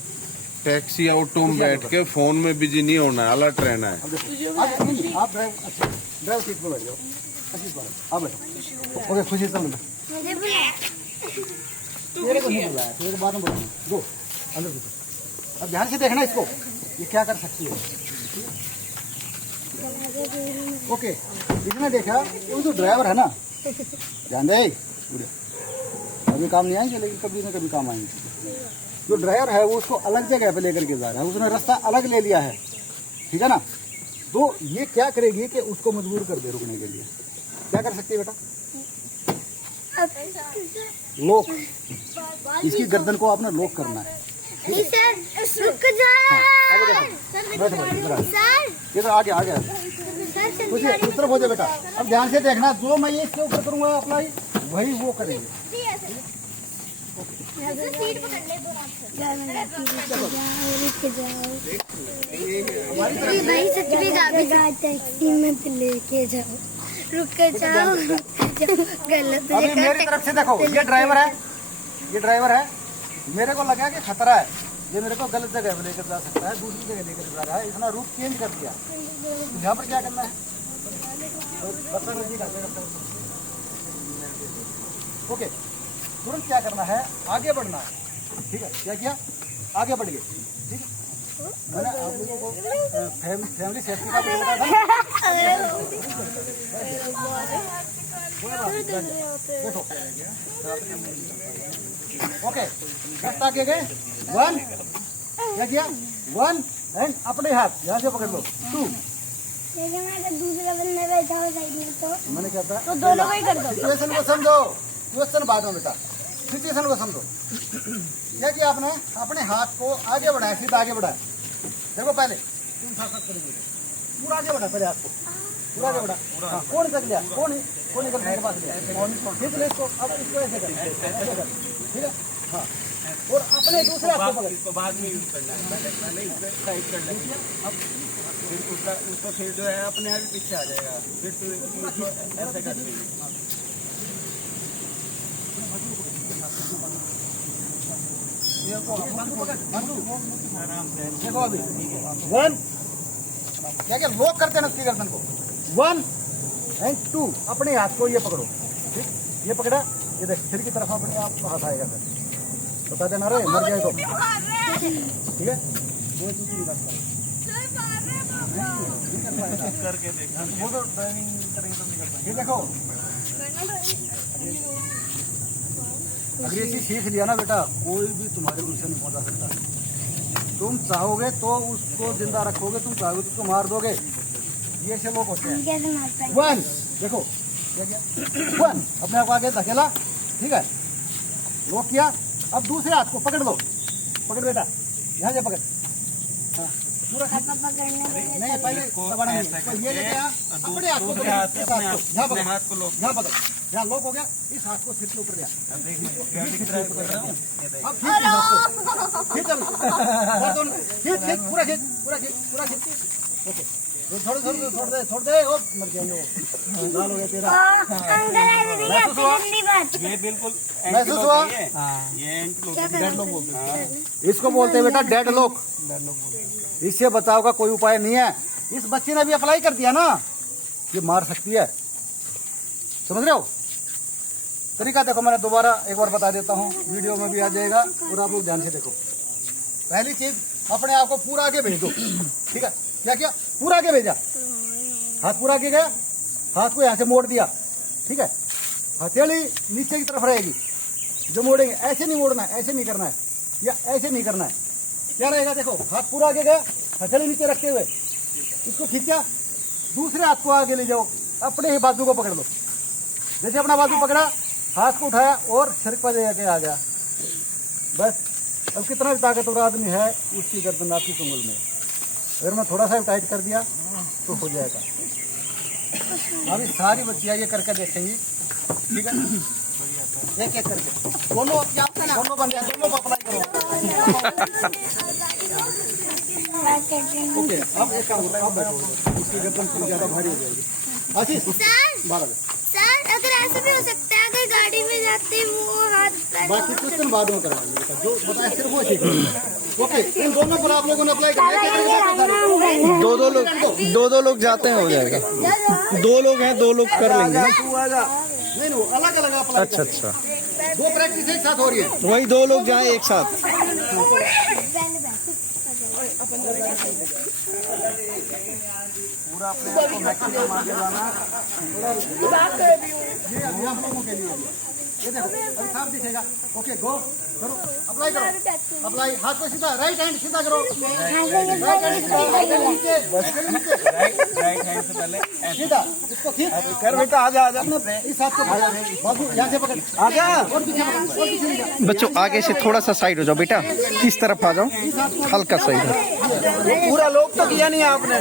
टैक्सी ऑटो में बैठ के फोन में बिजी नहीं होना है, अलर्ट रहना है। अब देखो आप ड्राइव, अच्छा ड्राइव सीट पर बैठ जाओ, अच्छी बात, आप बैठो, ओके खुशी चल मुझे बुलाया। तेरे को नहीं बुलाया, तेरे को बाद में बुलाऊंगा, दो अंदर देखो। अब ध्यान से देखना इसको, ये क्या कर सकती है, ओके। इसने देखा वो जो ड्राइवर है ना, ध्यान दे, अभी काम नहीं आएंगे लेकिन कभी ना कभी काम आएंगे। जो ड्राइवर है वो उसको अलग जगह पे लेकर के जा रहा है, उसने रास्ता अलग ले लिया है, ठीक है ना। तो ये क्या करेगी कि उसको मजबूर कर दे रुकने के लिए, क्या कर सकती है बेटा, लॉक, इसकी गर्दन को आपने लॉक करना है। सर रुक जा, बैठो बैठो इधर आ, सर इधर आगे आगे कुछ इस तरफ हो जाए बेटा। अब ध्यान से देखना, जो मैं ये इसके ऊपर करूंगा अप्लाई वही वो करेंगे, सीट पकड़ ले, भाई सच में टैक्सी में लेके जाओ, रुक के जाओ, गलत अभी मेरी तरफ से देखो, ये ड्राइवर है, ये ड्राइवर है, मेरे को लगा कि खतरा है, ये मेरे को गलत जगह पे लेकर जा सकता है, दूसरी जगह लेकर जा रहा है, इसने रूट चेंज कर दिया। तो यहाँ पर क्या करना है, बदतमीजी करते करते, ओके, तुरंत क्या करना है, आगे बढ़ना है, ठीक है। क्या किया, आगे बढ़ गए, ठीक है। मैंने आप लोगों को फैमिली सेफ्टी का भी बताया था, देखो ओके, फर्स्ट आगे गए, वन, क्या किया, वन एंड अपने हाथ यहाँ से पकड़ लो, टू। दूसरा बंदा बैठा हो साइड में तो मैंने क्या था, तो दोनों को ही कर दो। सिचुएशन को समझो, क्वेश्चन बाद में बेटा, सिचुएशन को समझो। क्या किया आपने, अपने हाथ को आगे बढ़ाया, सीधा आगे बढ़ाया, देखो पहले तुम पूरा आगे बढ़ा, पहले हाथ को पूरा आगे बढ़ा, हाँ, कौन कर लिया, कौन निकल मेरे पास लिया, खींच ले इसको, अब इसको ऐसे कर, ठीक है, हाँ, और अपने दूसरे हाथ को पकड़, बाद में यूज करना है, पहले इसको टाइट कर लेंगे, अब फिर उसका फिर जो है अपने आप ही पीछे आ जाएगा, फिर तो ऐसे कर देंगे। देखो अभी वन, क्या क्या लॉक करते हैं ना उसकी गर्दन को, वन एंड टू, अपने हाथ को ये पकड़ो, ठीक, ये पकड़ा, ये देख सिर की तरफ अपने आप हाथ आएगा, फिर बता देना रे मर जाए तो, ठीक है। वो दूसरी रास्ता करके देखना, वो तो ड्राइविंग करेंगे तो नहीं कर पाएंगे। ये देखो अगर ये चीज सीख लिया ना बेटा, कोई भी तुम्हारे गुस्से नहीं पहुंचा सकता। तुम चाहोगे तो उसको जिंदा रखोगे, तुम चाहोगे तो उसको मार दोगे, ये ऐसे लोग होते हैं। कैसे मारता है? 1 देखो क्या किया 1 अपने आप को आगे धकेला, ठीक है, लॉक किया। अब दूसरे हाथ को पकड़ लो, पकड़ बेटा, यहाँ से पकड़, हाँ पूरा हाथ पकड़ने में नहीं, पहले दबाना नहीं, तो ये लेके आ, अपने हाथ को पकड़, इस हाथ को यहाँ पकड़, यहाँ पकड़, यहाँ लॉक हो गया, इस हाथ को सिर के ऊपर लिया। अब खींच खींच पूरा खींच, पूरा खींच, पूरा खींच। ओके छोड़ दे और मर गया ये, लाल हो गया तेरा। अंकल ऐसे नहीं आती जल्दी बात। ये बिल्कुल महसूस हुआ? ये डेड लॉक बोलते हैं, इसको बोलते हैं बेटा डेड लॉक। इससे बचाव का कोई उपाय नहीं है। इस बच्चे ने भी अप्लाई कर दिया ना, ये मार सकती है, समझ रहे हो? तरीका देखो, मैंने दोबारा एक बार बता देता हूँ, वीडियो में भी आ जाएगा और आप लोग ध्यान से देखो। पहली चीज, अपने आप को पूरा आगे भेज दो, ठीक है? क्या किया? पूरा आगे भेजा, हाथ पूरा आगे गया, हाथ को यहाँ से मोड़ दिया, ठीक है? हथेली नीचे की तरफ रहेगी, जो मोड़ेंगे ऐसे नहीं मोड़ना है, ऐसे नहीं करना है, या ऐसे नहीं करना है। क्या रहेगा? देखो हाथ पूरा आगे गया, हथेली नीचे रखते हुए इसको खींचा, दूसरे हाथ को आगे ले जाओ, अपने ही बाजू को पकड़ लो। जैसे अपना बाजू पकड़ा, हाथ को उठाया और सिर पर लेके आ गया, बस। अब कितना भी ताकतवर आदमी है, उसकी गर्दन आपकी उंगल में है। अगर मैं थोड़ा सा टाइट कर दिया तो हो जाएगा। अभी सारी बच्चियाँ ये करके देखेंगी, ठीक है? एक एक करके दोनों बंदे दोनों को अप्लाई करो। ओके, अब एक काम करो, अब बैठो, उसकी गर्दन थोड़ी ज्यादा भारी हो जाएगी। आशीष, 12 सर अगर ऐसे भी हो सकता है, अगर गाड़ी में जाते वो हाथ बाकी क्वेश्चन बाद में करवाएंगे, जो बताया सिर्फ वो सीखेंगे। ओके, इन दोनों पर आप लोगों ने अप्लाई कर दिया? दो लोग जाते हैं, हो जाएगा। 2 लोग हैं, 2 लोग कर लेंगे। नहीं नहीं, अलग अलग अप्लाई। अच्छा अच्छा, 2 प्रैक्टिस एक साथ हो रही है। वही 2 लोग जाए एक साथ। पूरा अपने आप को मैक्सिमम आगे लाना, ये आप लोगों के लिए। ये देखो अभी साफ दिखेगा। ओके, गो करो, अप्लाई करो, अप्लाई। हाथ को सीधा, राइट हैंड सीधा करो, राइट हैंड सीधा, नीचे राइट हैंड से पहले सीधा, इसको खींच कर बेटा, आजा आजा। इस हाथ को बाजू यहाँ से पकड़, आगे और पीछे पकड़, और पीछे ले जा। बच्चों आगे से थोड़ा सा साइड हो जाओ बेटा, इस तरफ आ जाओ, हल्का साइड। पूरा लोग तो किया नहीं आपने।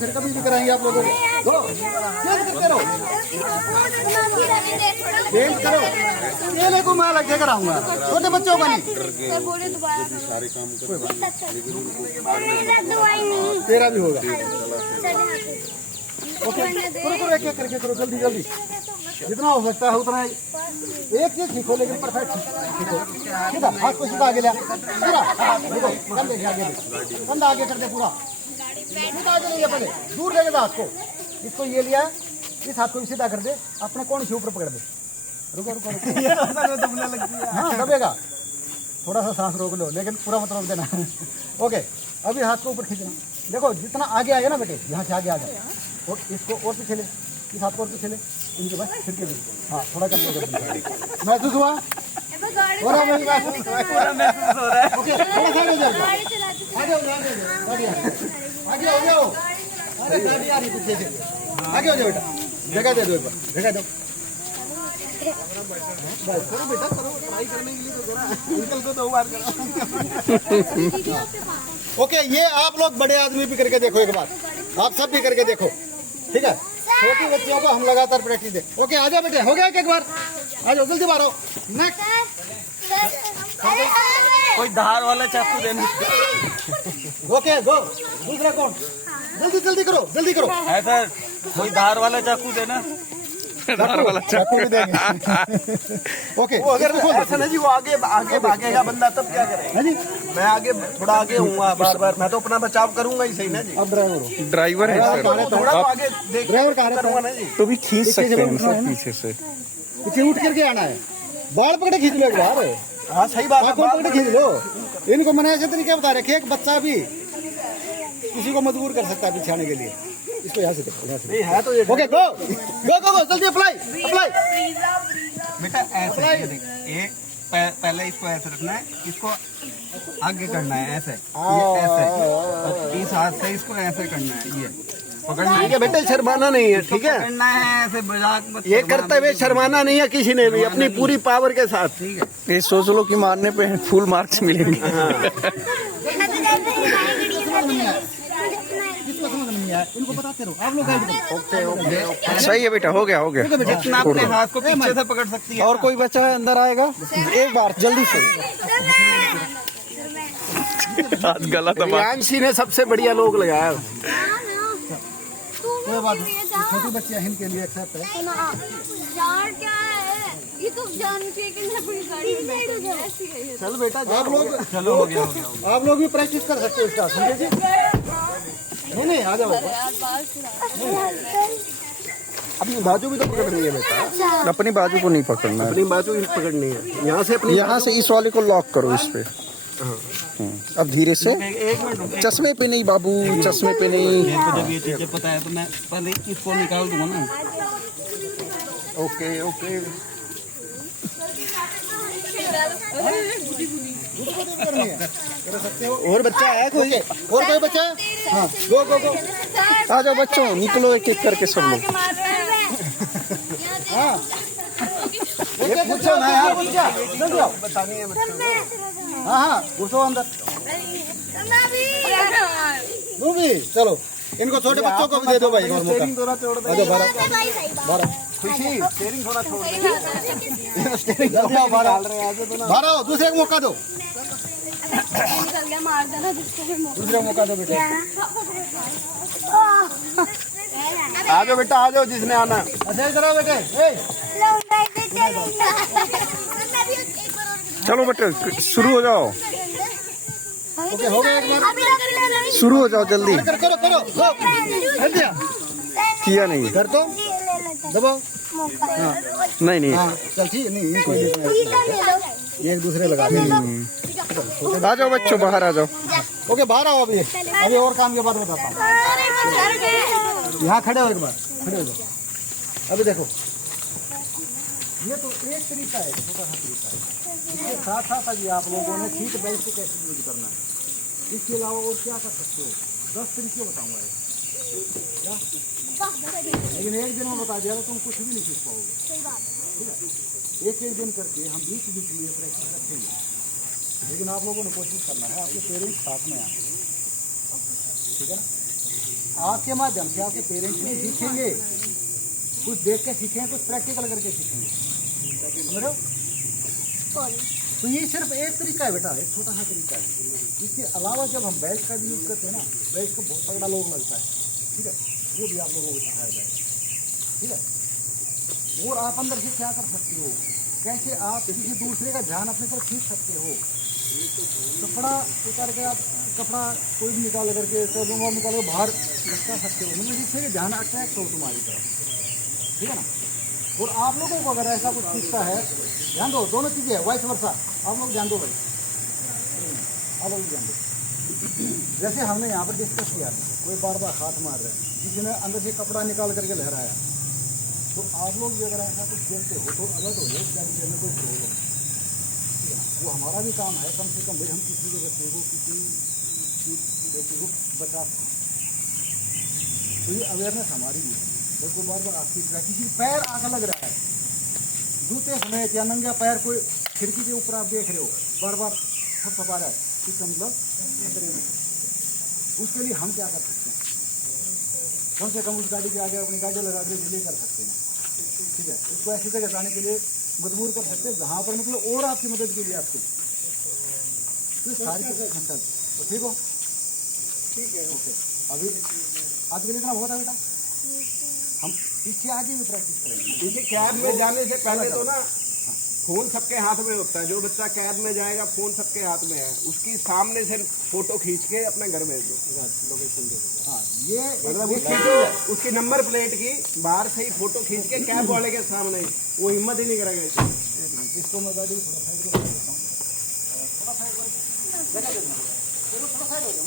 फिर कभी भी कराएंगे आप लोगों को। चेंज करो, चेंज करो। केले को मैं अलग से कराऊंगा, छोटे बच्चों का नहीं। सारे काम कर तेरा भी होगा। ओके, करो करो, एक एक करके करो, जल्दी जल्दी, जितना हो सकता है उतना। एक चीज सीखो, लेकिन परफेक्ट सीखो। सीधा हाथ को सीधा आगे लिया, पूरा देखो, कंधे से आगे, कंधा आगे कर दे पूरा, सीधा आगे लिया, पहले दूर लेके हाथ को, इसको ये लिया, इस हाथ को भी सीधा कर दे, अपने कोण से ऊपर पकड़ दे। रुको रुको रुको, दबने लगती है। हाँ दबेगा, थोड़ा सा सांस रोक लो, लेकिन पूरा मत रोक देना। ओके, अभी हाथ को ऊपर खींचना, देखो जितना आगे आएगा ना बेटे, यहाँ से आगे आ जाए, और इसको और पीछे ले, इस हाथ को और पीछे ले, इनके बस फिर के लिए। हाँ थोड़ा कम महसूस हुआ? हो रहा है, महसूस हो रहा है। ओके, थोड़ा सा आगे जाओ, आगे हो जाओ, आगे हो जाओ। अरे गाड़ी आ रही पीछे से, आगे हो जाओ बेटा, जगह दे दो एक बार, जगह दो। करो बेटा, करो, ट्राई करने के लिए तो करा, अंकल को 2 बार करा। ओके, ये आप लोग बड़े आदमी भी करके देखो एक बार, आप सब भी करके देखो, ठीक है? छोटी बच्चियों को हम लगातार प्रैक्टिस दे। ओके, आ जाओ बेटे, हो गया एक बार, आ जाओ जल्दी मारो। नेक्स्ट, कोई धार वाला चाकू देना ओके गो, दूसरा कौन? जल्दी जल्दी करो, जल्दी करो। है सर, कोई धार वाला चाकू देना। चाकू भी देंगे। ओके, वो अगर ऐसा नहीं जी, वो आगे आगे भागेगा बंदा, तब क्या करे? है जी, मैं आगे थोड़ा आगे हूँ बार बार, मैं तो अपना बचाव करूंगा ही, सही ना जी? अब ड्राइवर हो, ड्राइवर है सर, थोड़ा तो आगे देख ड्राइवर कहाँ रहता करूंगा है? ना जी। तो भी खींच सकते हैं उठना है सब ना? पीछे से। पीछे उठ करके आना है, बाल पकड़े खींच लो एक बार। हाँ सही बात है, आप पकड़े खींच लो। इनको मैंने ऐसे तरीके बता रखे, एक बच्चा भी किसी को मजबूर कर सकता है पीछे आने के लिए। इसको यहाँ से देखो, यहाँ से नहीं है तो ये ओके गो गो गो गो जल्दी अप्लाई अप्लाई बेटा ऐसे ये देख, पहले इसको ऐसे रखना है, इसको आगे करना है ऐसे, ये ऐसे, और इस हाथ से इसको ऐसे करना है, ये पकड़ना ठीक है बेटे, शर्माना नहीं है, ठीक है। पकड़ना है ऐसे, मजाक मत ये करो, करते हुए शर्माना नहीं है किसी ने भी, अपनी पूरी पावर के साथ। ठीक है। ये सोच लो कि मारने पे फुल मार्क्स मिलेंगे। किसको समझ में नहीं आया इनको बताते रहो आप लोग गाइड करो। Okay okay okay. सही है बेटा, हो गया हो गया। जितना अपने हाथ को पीछे से पकड़ सकती है। और कोई बच्चा है अंदर आएगा, एक बार जल्दी से। हाथ गला दबा। रियांशी ने सबसे बढ़िया लोग लगाया। कोई बात नहीं, छोटे बच्चे हैं इनके लिए एक्सेप्ट है। यार क्या है ये तो जान के कि मैं अपनी गाड़ी में बैठ गया ऐसी है। चल बेटा आप लोग चलो हो गया आप लोग भी प्रैक्टिस कर सकते हो इसका, समझे जी? नहीं नहीं आ जाओ। अपनी बाजू भी तो पकड़नी है बेटा, अपनी बाजू को नहीं पकड़ना है, अपनी बाजू भी पकड़नी है। यहाँ से अपनी यहाँ से इस वाले को लॉक करो इस पे। अब धीरे से, एक मिनट, चश्मे पे नहीं बाबू, चश्मे पे नहीं। मेरे को जब ये चीजें पता है तो मैं पहले इसको निकाल दूंगा ना। Okay okay. कर सकते हो। और बच्चा है कोई और कोई बच्चा? हाँ गो गो गो। आ जाओ बच्चों, निकलो एक एक करके सब लोग। हाँ एक पूछो ना यार, बच्चा जल्दी आओ। बतानी है बच्चों को। हाँ हाँ घुसो अंदर। तू भी चलो, इनको छोटे बच्चों को भी दे दो भाई एक और मौका। स्टीयरिंग थोड़ा छोड़ दे। आ जाओ 12 खुशी स्टीयरिंग थोड़ा छोड़ दे। जल्दी आओ 12 डाल रहे हैं आज तो ना। 12 दूसरे को मौका दो, निकल गया मार देना जिसको भी मौका। दूसरे को मौका दो बेटे। आ जाओ बेटा, आ जाओ जिसने आना। अच्छा इधर आओ बेटे। ए चलो बेटे शुरू हो जाओ, ओके हो गया एक बार। शुरू हो जाओ जल्दी। करो करो करो गो। कर दिया किया नहीं, कर दो दबाओ। नहीं नहीं। हाँ चल ठीक है, नहीं कोई नहीं, ये एक दूसरे लगा देंगे। आ जाओ बच्चों, बाहर आ जाओ। ओके बाहर आओ अभी, अभी और काम के बाद बताता हूँ। यहाँ खड़े हो एक बार, खड़े हो जाओ। अभी देखो ये तो एक तरीका है, छोटा सा तरीका है। इसके साथ साथ अभी आप लोगों ने सीट बेल्ट को कैसे यूज करना है, इसके अलावा और क्या कर सकते हो, 10 तरीके बताऊंगा क्या? लेकिन एक दिन में बता दिया तो तुम कुछ भी नहीं सीख पाओगे। ठीक है, एक एक दिन करके हम बीच बीच में ये प्रैक्टिस रखेंगे, लेकिन आप लोगों ने कोशिश करना है आपके पेरेंट्स साथ में आए। ठीक है ना, आपके माध्यम से आपके पेरेंट्स भी सीखेंगे, कुछ देख के सीखेंगे, कुछ प्रैक्टिकल करके सीखेंगे। समझ रहे हो? तो ये सिर्फ एक तरीका है बेटा, एक छोटा सा तरीका है। इसके अलावा जब हम बेल्ट का भी यूज़ करते हैं ना, बेल्ट को बहुत तगड़ा लोग लगता है। ठीक है, वो भी आप लोगों को सिखाया जाएगा। ठीक है, और आप अंदर से क्या कर सकते हो, कैसे आप किसी दूसरे का ध्यान अपने तरफ खींच सकते हो। कपड़ा उतार के आप कपड़ा कोई भी निकाल करके रुमाल निकाल के बाहर लटका सकते हो, मतलब जिससे कि ध्यान अट्रैक्ट हो तुम्हारी तरफ। ठीक है ना, और आप लोगों को अगर ऐसा कुछ सीखता है, ध्यान दो, दोनों चीज़ें है, वाइस वर्सा। आप लोग ध्यान दो भाई, आप लोग ध्यान दो। जैसे हमने यहाँ पर डिस्कस किया, कोई बार बार हाथ मार रहा है, किसी ने अंदर से कपड़ा निकाल करके लहराया, तो आप लोग भी अगर ऐसा कुछ देखते हो तो अलर्ट हो जाए, क्या में कोई प्रॉब्लम। वो हमारा भी काम है, कम से कम भाई हम किसी के बच्चे को, किसी बेटे को बचा सकें। तो ये अवेयरनेस हमारी भी है। देखो बार बार आपकी किसी पैर आगे लग रहा है, जूते समेत या नंगा पैर कोई खिड़की के ऊपर आप देख रहे हो, बार बार थपथपा रहा है, इसका मतलब खतरे में। उसके लिए हम क्या कर सकते हैं, कम से कम उस गाड़ी के आगे अपनी गाड़ी लगा के डिले कर सकते हैं। ठीक है, उसको ऐसी जगह जाने के लिए मजबूर कर सकते हैं जहाँ पर मतलब और आपकी मदद के लिए आपके तो सारी चीज़ें। तो ठीक हो, ठीक है, ओके। अभी आज के लिए इतना बहुत है बेटा, हम इससे आगे भी प्रैक्टिस करेंगे। देखिए कैद में जाने से पहले तो ना फोन सबके हाथ में होता है। जो बच्चा कैद में जाएगा फोन सबके हाथ में है, उसकी सामने से फोटो खींच के अपने घर भेज दो, लोकेशन दे दो। हाँ ये मतलब उसकी नंबर प्लेट की बाहर से ही फोटो खींच के कैब वाले के सामने, वो हिम्मत ही नहीं करेगा। इसको मैं गाड़ी थोड़ा साइड कर देता हूँ, थोड़ा साइड हो जाओ।